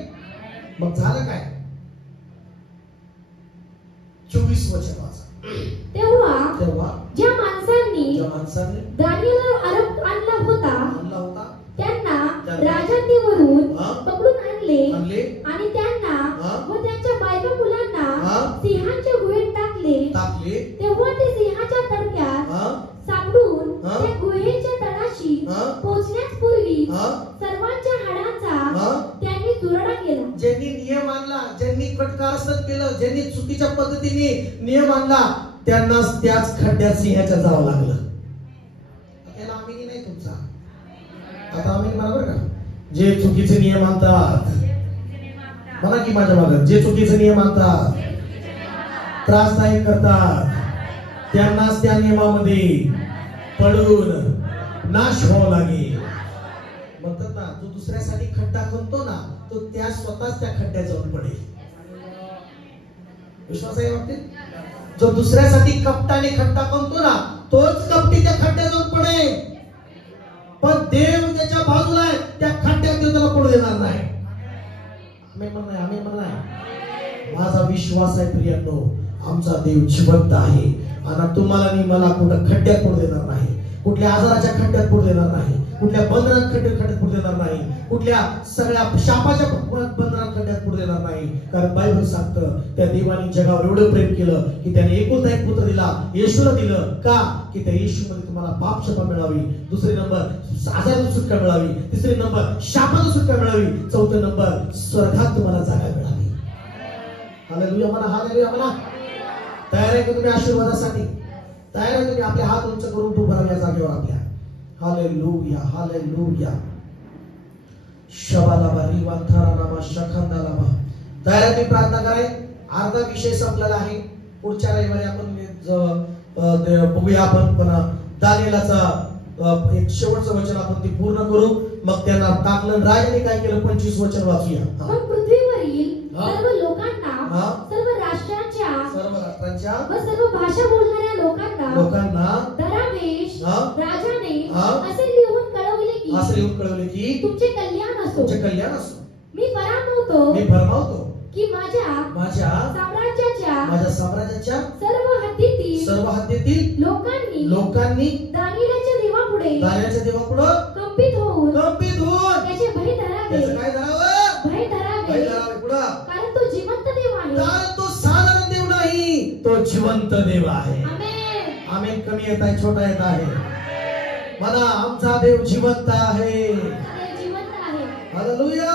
मग झालं काय? 24 वचन वाचा. तेव्हा ज्या माणसांनी दानिएलवर आरोप आणला होता त्यांना राजांनी वरून पकडून आणले आणि त्यांना व त्यांच्या बायका मुलांना सिंहाच्या गुहेत टाकले. तेव्हा ते सिंहाच्या तडक्यात सापडून त्या गुहेच्या तळाशी पोहोचण्यापूर्वी सर्वांच्या हाडांचा त्यांनी चुरडा केला. ज्यांनी नियम आणला, ज्यांनी कटकारस्थान केलं, ज्यांनी चुकीच्या पद्धतीने नियम आणला, त्यांना त्याच खड्ड्यात सिंहाच्या जावं लागलं. त्याला आम्ही नाही तुमचा. आता आम्ही बरोबर का? जे चुकीचे नियम आणतात, म्हणा की माझ्या मागे, जे चुकीचे नियम आणतात, त्रासदायक करतात, त्यांनाच त्या नियमामध्ये पडून नाश व्हावं लागेल. म्हणतात ना, जो दुसऱ्यासाठी खड्डा खणतो ना, तो त्या स्वतःच त्या खड्ड्यात जाऊन पडेल. विश्वास आहे बाबतीत? जो दुसऱ्यासाठी कपटाने खड्डा खणतो ना, तोच कपटी त्या खड्ड्यात जाऊन पडेल. पण देव त्याच्या बाजूला आहे, त्या खड्ड्यात देव त्याला पडू देणार नाही. आम्ही म्हणणार माझा विश्वास आहे प्रियांनो, आमचा देव जिवंत आहे आणि तुम्हाला आणि मला कुठं खड्ड्यात पडू देणार नाही. कुठल्या आजाराच्या खड्ड्यात पडू देणार नाही. कुठल्या बंधनात खड्ड्यात पडू देणार नाही. कुठल्या सगळ्या शापाच्या बंधनात खड्ड्यात पडू देणार नाही. कारण बायबल सांगतं त्या देवाने जगावर एवढं प्रेम केलं की त्याने एकुलता एक पुत्र दिला, येशूला दिलं. का? की त्या येशूमध्ये तुम्हाला पाप क्षमा मिळावी. दुसरे नंबर आजारातून सुटका मिळावी. तिसरे नंबर शापातून सुटका मिळावी. चौथे नंबर स्वर्गात तुम्हाला जागा मिळावी. हालेलुया म्हणा. हालेलुया म्हणा. तयार आहे का तुम्ही आशीर्वादासाठी? तयार आहे तुम्ही? आपले हात उंच करून उभं राहा या जागेवर आपल्या. Hallelujah hallelujah. शबालाबा रिवांथारानामा शखांदालाबा. तयार आहे तुम्ही प्रार्थना कराय? अर्धा विषय संपलेला आहे. पुढच्या रविवारी आपण बघूया. आपण पण दानिएलाचा एक शेवटचं वचन आपण ते पूर्ण करू. मग त्यांना टाकलं. राजाने काय केलं? 25 वचन वाचूया. मग पृथ्वीवरील सर्व लोकांना, सर्व राष्ट्रांच्या व सर्व भाषा बोलणाऱ्या लोकांना दरावेश राजाने असे लिहून कळवले की तुमचे कल्याण असो. मी फरमावतो की माझ्या साम्राज्याच्या सर्व हद्दीतील लोकांनी दानिएलाच्या देवापुढे कंपित होऊन त्याचे भय धरावे. भय धरावे. कारण तो जिवंत देव आहे. कारण तो साधारण देव नाही, तो जिवंत देव आहे. आमेन. आमेन. कमी येत आहे, छोटा येत आहे. म्हणा आमचा देव जिवंत आहे. हालेलुया.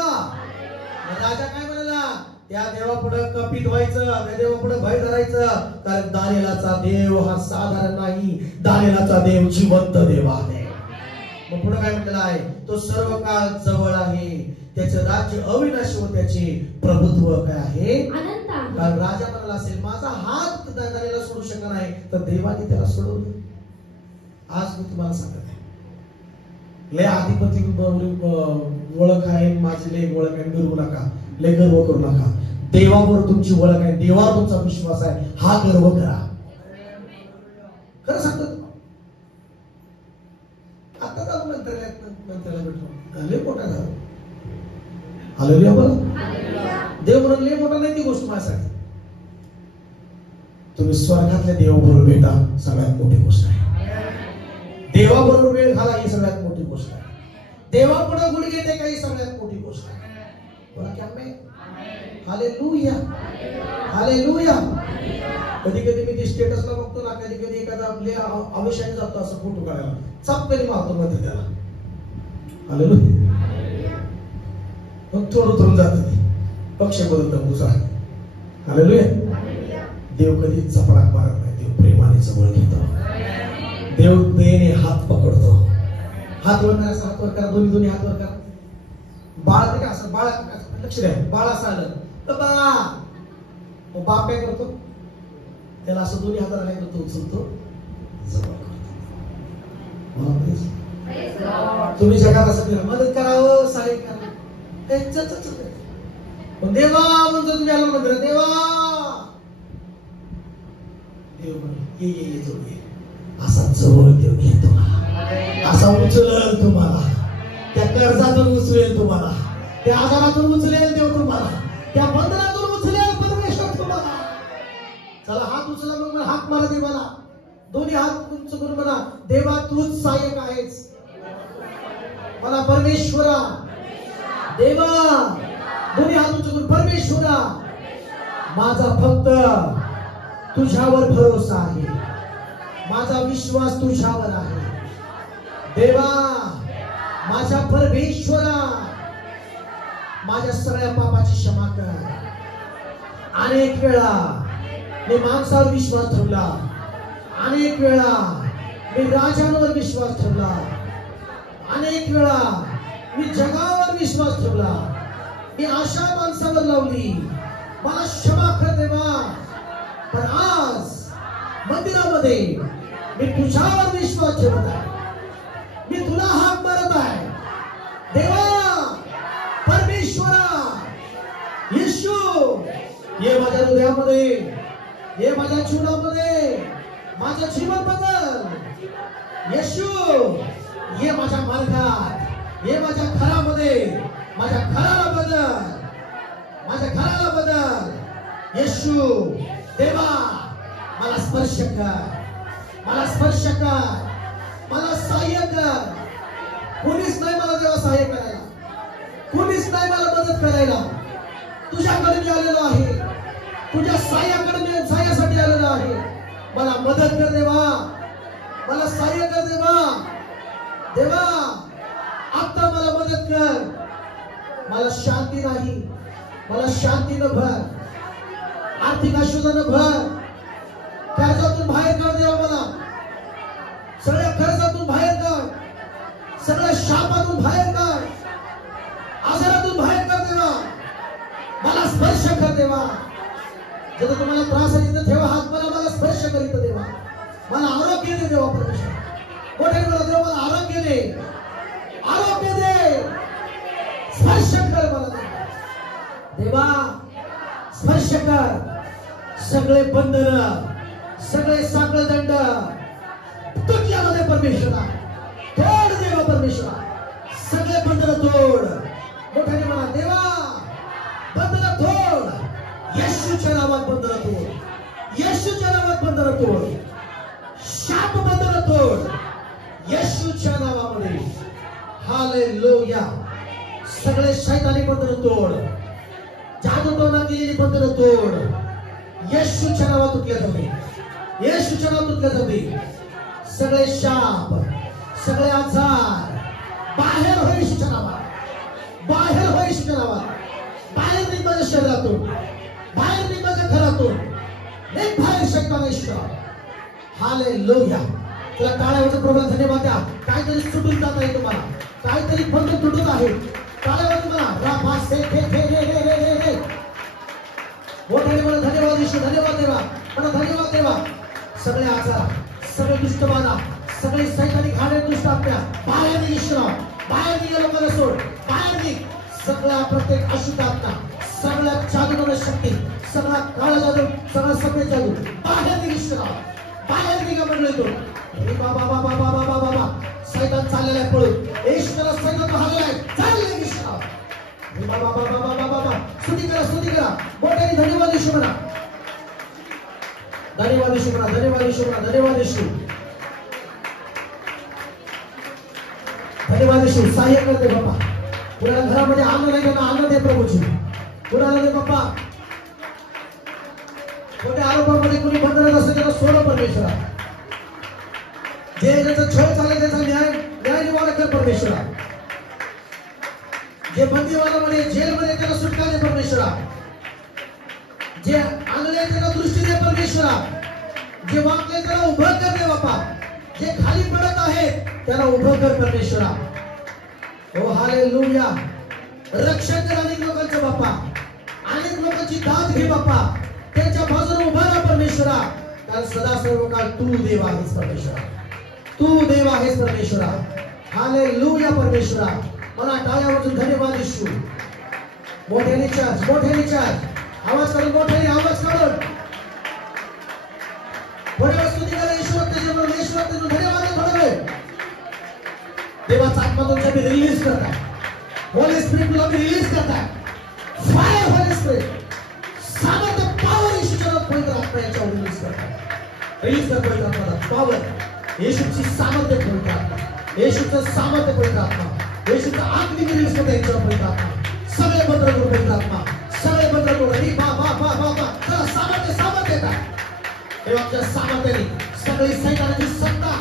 राजा काय म्हणाला? त्या देवापुढे कपित व्हायचं, त्या देवापुढे भय धरायचं, कारण दानिएलाचा देव हा साधारण नाही. दानिएलाचा देव जिवंत देव आहे. मग पुढे काय म्हटलेलं आहे? तो सर्व काळ जवळ आहे, त्याचे राज्य अविनाशी व त्याचे प्रभुत्व काय आहे? अनंत आहे. कारण राजा म्हणाला असेल माझा हात दानिएला सोडू शकत नाही, तर देवाने त्याला सोडवलं. आज मी तुम्हाला सांगत आहे, लय अधिपती ओळख आहे, माझी लय ओळख आहे, मिरवू नका, लय गर्व करू नका. देवावर तुमची ओळख आहे, देवावर तुमचा विश्वास आहे, हा गर्व करा. खरं सांगतो. आता जाऊ मंत्र्याला भेटलो, लय मोठा झाला. हालेलुया बोला. देव म्हणून लय मोठा नाही ती गोष्ट माझ्यासाठी. तुम्ही स्वर्गातल्या देवाबरोबर भेटा, सगळ्यात मोठी गोष्ट आहे. देवाबरोबर वेळ घाला, ही सगळ्यात मोठी गोष्ट आहे. देवापुढे गुडघे टेका, ही सगळ्यात मोठी गोष्ट आहे. बोला की आमेन. हालेलुया. हालेलुया. कधी कधी मी ते स्टेटसला बघतो ना, कधी कधी एखादा आपल्या आवेशाने जातो असं फोटो काढायला, चपकनी मारतो मध्ये त्याला. हालेलुया. मग थोडं थोडं जात ते पक्ष बदलतो दुसरा. हालेलुया. देव कधी चपडाक मारत नाही, देव प्रेमाने जवळ घेतो. देव दयेने हात पकडतो. हात वर करा, हात वर करा, दोन्ही दोन्ही हात वर करा. बाळ ते असं, बाळ लक्ष द्या, बाळ असं आलं तर बाळा, मग बाप काय करतो? त्याला असं दोन्ही हाताला काय करतो? उचलतो, जवळ करतो. तुम्ही जगात असं केलं, मदत करावं, सहाय्य करा. पण देवा म्हणतो तुम्ही आला म्हणतो, देवा देव ये ये ये जवळ ये. असा जवळ देव घेतो, असा उचलेल तुम्हाला, त्या कर्जातून उचलेल तुम्हाला, त्या आजारातून उचलेल देव तुम्हाला, त्या बंधनातून उचलेल परमेश्वर तुम्हाला. चला हात उचला, मग हात मारा देवाला, दोन्ही हात उंच करून म्हणा, देवा तूच सहाय्यक आहेस. मला परमेश्वरा, देवा, दोन्ही हात उंच करून, परमेश्वरा माझा फक्त तुझ्यावर भरोसा आहे, माझा विश्वास तुझ्यावर आहे. देवा माझ्या परमेश्वरा, माझ्या सगळ्या पापाची क्षमा कर. अनेक वेळा मी माणसावर विश्वास ठेवला, अनेक वेळा मी राजांवर विश्वास ठेवला, अनेक वेळा मी जगावर विश्वास ठेवला, मी आशा माणसावर लावली. मला क्षमा कर देवा. पण आज मंदिरामध्ये मी तुझ्यावर विश्वास ठेवत आहे, मी तुला हाक मारत आहे. देवा परमेश्वरा, येशू ये माझ्या हृदयामध्ये, ये माझ्या जीवनामध्ये, माझं जीवन बदल. येशू ये माझ्या मार्गात, ये माझ्या घरामध्ये, माझ्या घराला बदल, माझ्या घराला बदल. येशू देवा मला स्पर्श कर, मला स्पर्श कर, मला सहाय्य कर. कोणीच नाही मला देवा सहाय्य करायला, कोणीच नाही मला मदत करायला. तुझ्याकडे मी आलेलो आहे, तुझ्या सहाय्याकडे मी सहाय्यासाठी आलेलो आहे. मला मदत कर देवा, मला सहाय्य कर देवा. देवा आता मला मदत कर. मला शांती नाही, मला शांतीनं भर, आर्थिक आश्वासनानं भर. कर्जातून बाहेर काढ देवा, मला सगळ्या कर्जातून बाहेर काढ, सगळ्या शापातून बाहेर काढ, आजारातून बाहेर काढ देवा. मला स्पर्श कर देवा. जर तुम्हाला त्रास आहे तर ठेवा हात, मला स्पर्श करीत देवा. मला आरोग्य दे देवा परमेश्वर. मोठे मला देवा, मला आरोग्य दे, आरोग्य दे. स्पर्श कर मला देवा, स्पर्श कर. सगळे बंधन, सगळे साखळ दंड तुझ्यामध्ये परमेश्वरा तोड देवा. परमेश्वरा सगळे बंधन तोड. मोठ्याने म्हणा देवा बंधन तोड. येशूच्या नावात बंधन तोड, येशूच्या नावात बंधन तोड. शाप बंधन तोड येशूच्या नावामध्ये. हालेलुया. सगळे शैतानी बंधन तोड, जादूटोना केलेली बंधन तोड. येशूच्या नावात तुटल्या जावे, येशूच्या नावात तुटल्या जावे. सगळे शाप, सगळे आजार बाहेर होईल येशूच्या नावात, बाहेर होईल येशूच्या नावात. बाहेर निघ माझ्या शरीरातून, बाहेर निघ माझ्या घरातून, एक बाहेर शक्यता येशूच्या नावात. हालेलुया. तुला टाळ्यावरचं प्रभूला धन्यवाद द्या. काहीतरी सुटून जात आहे तुम्हाला, काहीतरी बंद तुटत आहे. टाळ्यावर म्हणा राबा से हे हे हे हे हे हे. मोठ्याने मला धन्यवाद येशू, धन्यवाद देवा, मला धन्यवाद देवा. सगळे आजार, सगळे दुष्टबाधा, सगळे सैतानिक हाडे दुष्ट आत्म्या बाहेर निघ येशू नाव. बाहेर निघा लोकांना सोड, बाहेर निघ. सगळा प्रत्येक अशुद्ध आत्मा, सगळ्या जादूमध्ये शक्ती, सगळा काळा जादू, सगळा सफेद जादू बाहेर निघ येशू नाव. बाहेर निघा मंडळीतून. बाबा बाबा बाबा बाबा बाबा सैतान चाललेला आहे पळून. येशूला सैतान हरलेला आहे, चाललेला येशू नाव. बाबा बाबा बाबा बाबा स्तुती करा, स्तुती करा. मोठ्याने धन्यवाद येशू म्हणा, धन्यवाद येशू म्हणा, धन्यवाद येशू म्हणा, धन्यवाद येशू, धन्यवाद येशू. सहाय्य करते बाबा. कुणाला घरामध्ये आनंद नाही त्यांना आनंद आहे प्रभूची. कुणाला नाही बाप्पा कोणत्या आरोपामध्ये कुणी बंधनात असेल त्याला सोडव परमेश्वरा. जे ज्याचा छळ चालेल त्याचा न्याय निवाडा कर परमेश्वरा. जे बंदीवानामध्ये जेलमध्ये त्याला सुटका दे परमेश्वरा. जे आणले त्याला दृष्टी दे परमेश्वरा. जे वाकले त्याला उभं कर दे बापा. जे खाली पडत आहेत त्याला उभं कर परमेश्वरा. ओ हालेलुया. रक्षण कर अनेक लोकांचं बापा, अनेक लोकांची दाद घे बापा. त्यांच्या बाजूने उभा राहा परमेश्वरा. कारण सदा सर्व काळ तू देव आहेस परमेश्वरा, तू देव आहेस परमेश्वरा. हालेलुया परमेश्वरा. मला टाळ्यावरून धन्यवाद येशू. मोठ्याने चार्ज, मोठ्याने चार्ज. आवाज काढून, मोठ्याने आवाज काढून. थोड्या वेळ स्तुती करा येशू म्हणून. येशू म्हणून धन्यवाद. थोडा वेळ देवाचा आत्मा तुमच्या मी रिलीज करताय. होली स्पिरिट तुला मी रिलीज करताय. फायर होली स्पिरिट, सामर्थ्य, पॉवर येशूच्या नावात पवित्र आत्मा याच्यावर रिलीज करताय. रिलीज कर पवित्र आत्मा, पॉवर. येशूची सामर्थ्य पवित्र आत्मा, येशूचं सामर्थ्य पवित्र आत्मा, येशूचं अग्नी रिलीज करताय याच्यावर पवित्र आत्मा. सगळे बंद करू पवित्र आत्मा, सगळे बंद करू. बा बा बा बा बा चला सामर्थ्य, सामर्थ्य काय देवाच्या सामर्थ्याने सगळी सैतानाची सत्ता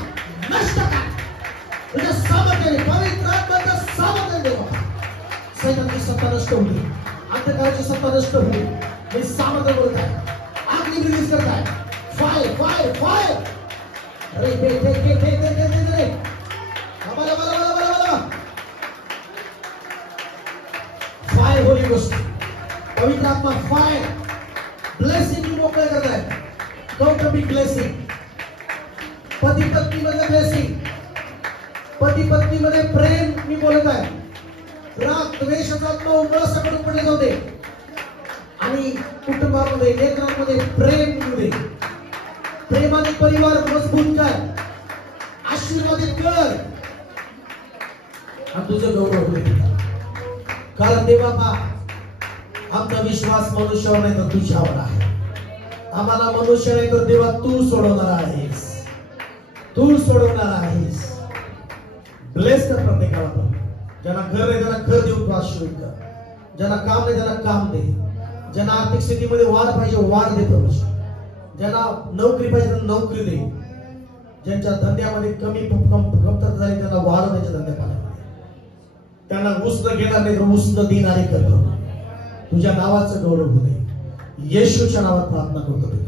नष्ट कर. तुझ्या सामर्थ्याने, पवित्र आत्म्याच्या सामर्थ्याने देवा सैतानाची सत्ता नष्ट होईल, अंधकाराची सत्ता नष्ट होईल. मी सामर्थ्य बोलत आहे, अग्नी रिलीज करत आहे. Fire fire fire. अरे हे हे हे हे हे हे हे बाबा बाबा बाबा बाबा. फायर होली गोष्ट, पवित्र आत्मा फायर. ब्लेसिंग मी मोकळे करत आहे. कौटुंबिक ब्लेसिंग, पती पत्नी मध्ये ब्लेसिंग, पती पत्नी मध्ये प्रेम मी बोलत आहे. राग द्वेषाचा आत्मा उमळसाकडून पडले जाऊ दे. आणि कुटुंबामध्ये, लेकरांमध्ये प्रेम येऊ दे. प्रेमाने परिवार मजबूत कर, आशीर्वादित कर आणि तुझं गौरव होईल. कारण देवा आमचा विश्वास मनुष्यावर नाही तर तुझ्यावर आहे. आम्हाला मनुष्य नाही तर देवा तू सोडवणार आहेस, तू सोडवणार आहेस. ब्लेस कर प्रत्येकाला. पण ज्यांना घर नाही त्यांना घर देऊन तू आशीर्वाद कर. ज्यांना काम नाही त्यांना काम दे. ज्यांना आर्थिक स्थितीमध्ये वाढ पाहिजे वाढ दे प्रभू. ज्यांना नोकरी पाहिजे त्यांना नोकरी दे. ज्यांच्या धंद्यामध्ये कमतरता झाली त्यांना वाढ द्यायच्या धंद्यामध्ये. त्यांना उसनं घेणार नाही तर उसनं देणारे कर. तुझ्या नावाचं गौरव होऊ दे. येशूच्या नावात प्रार्थना करतो.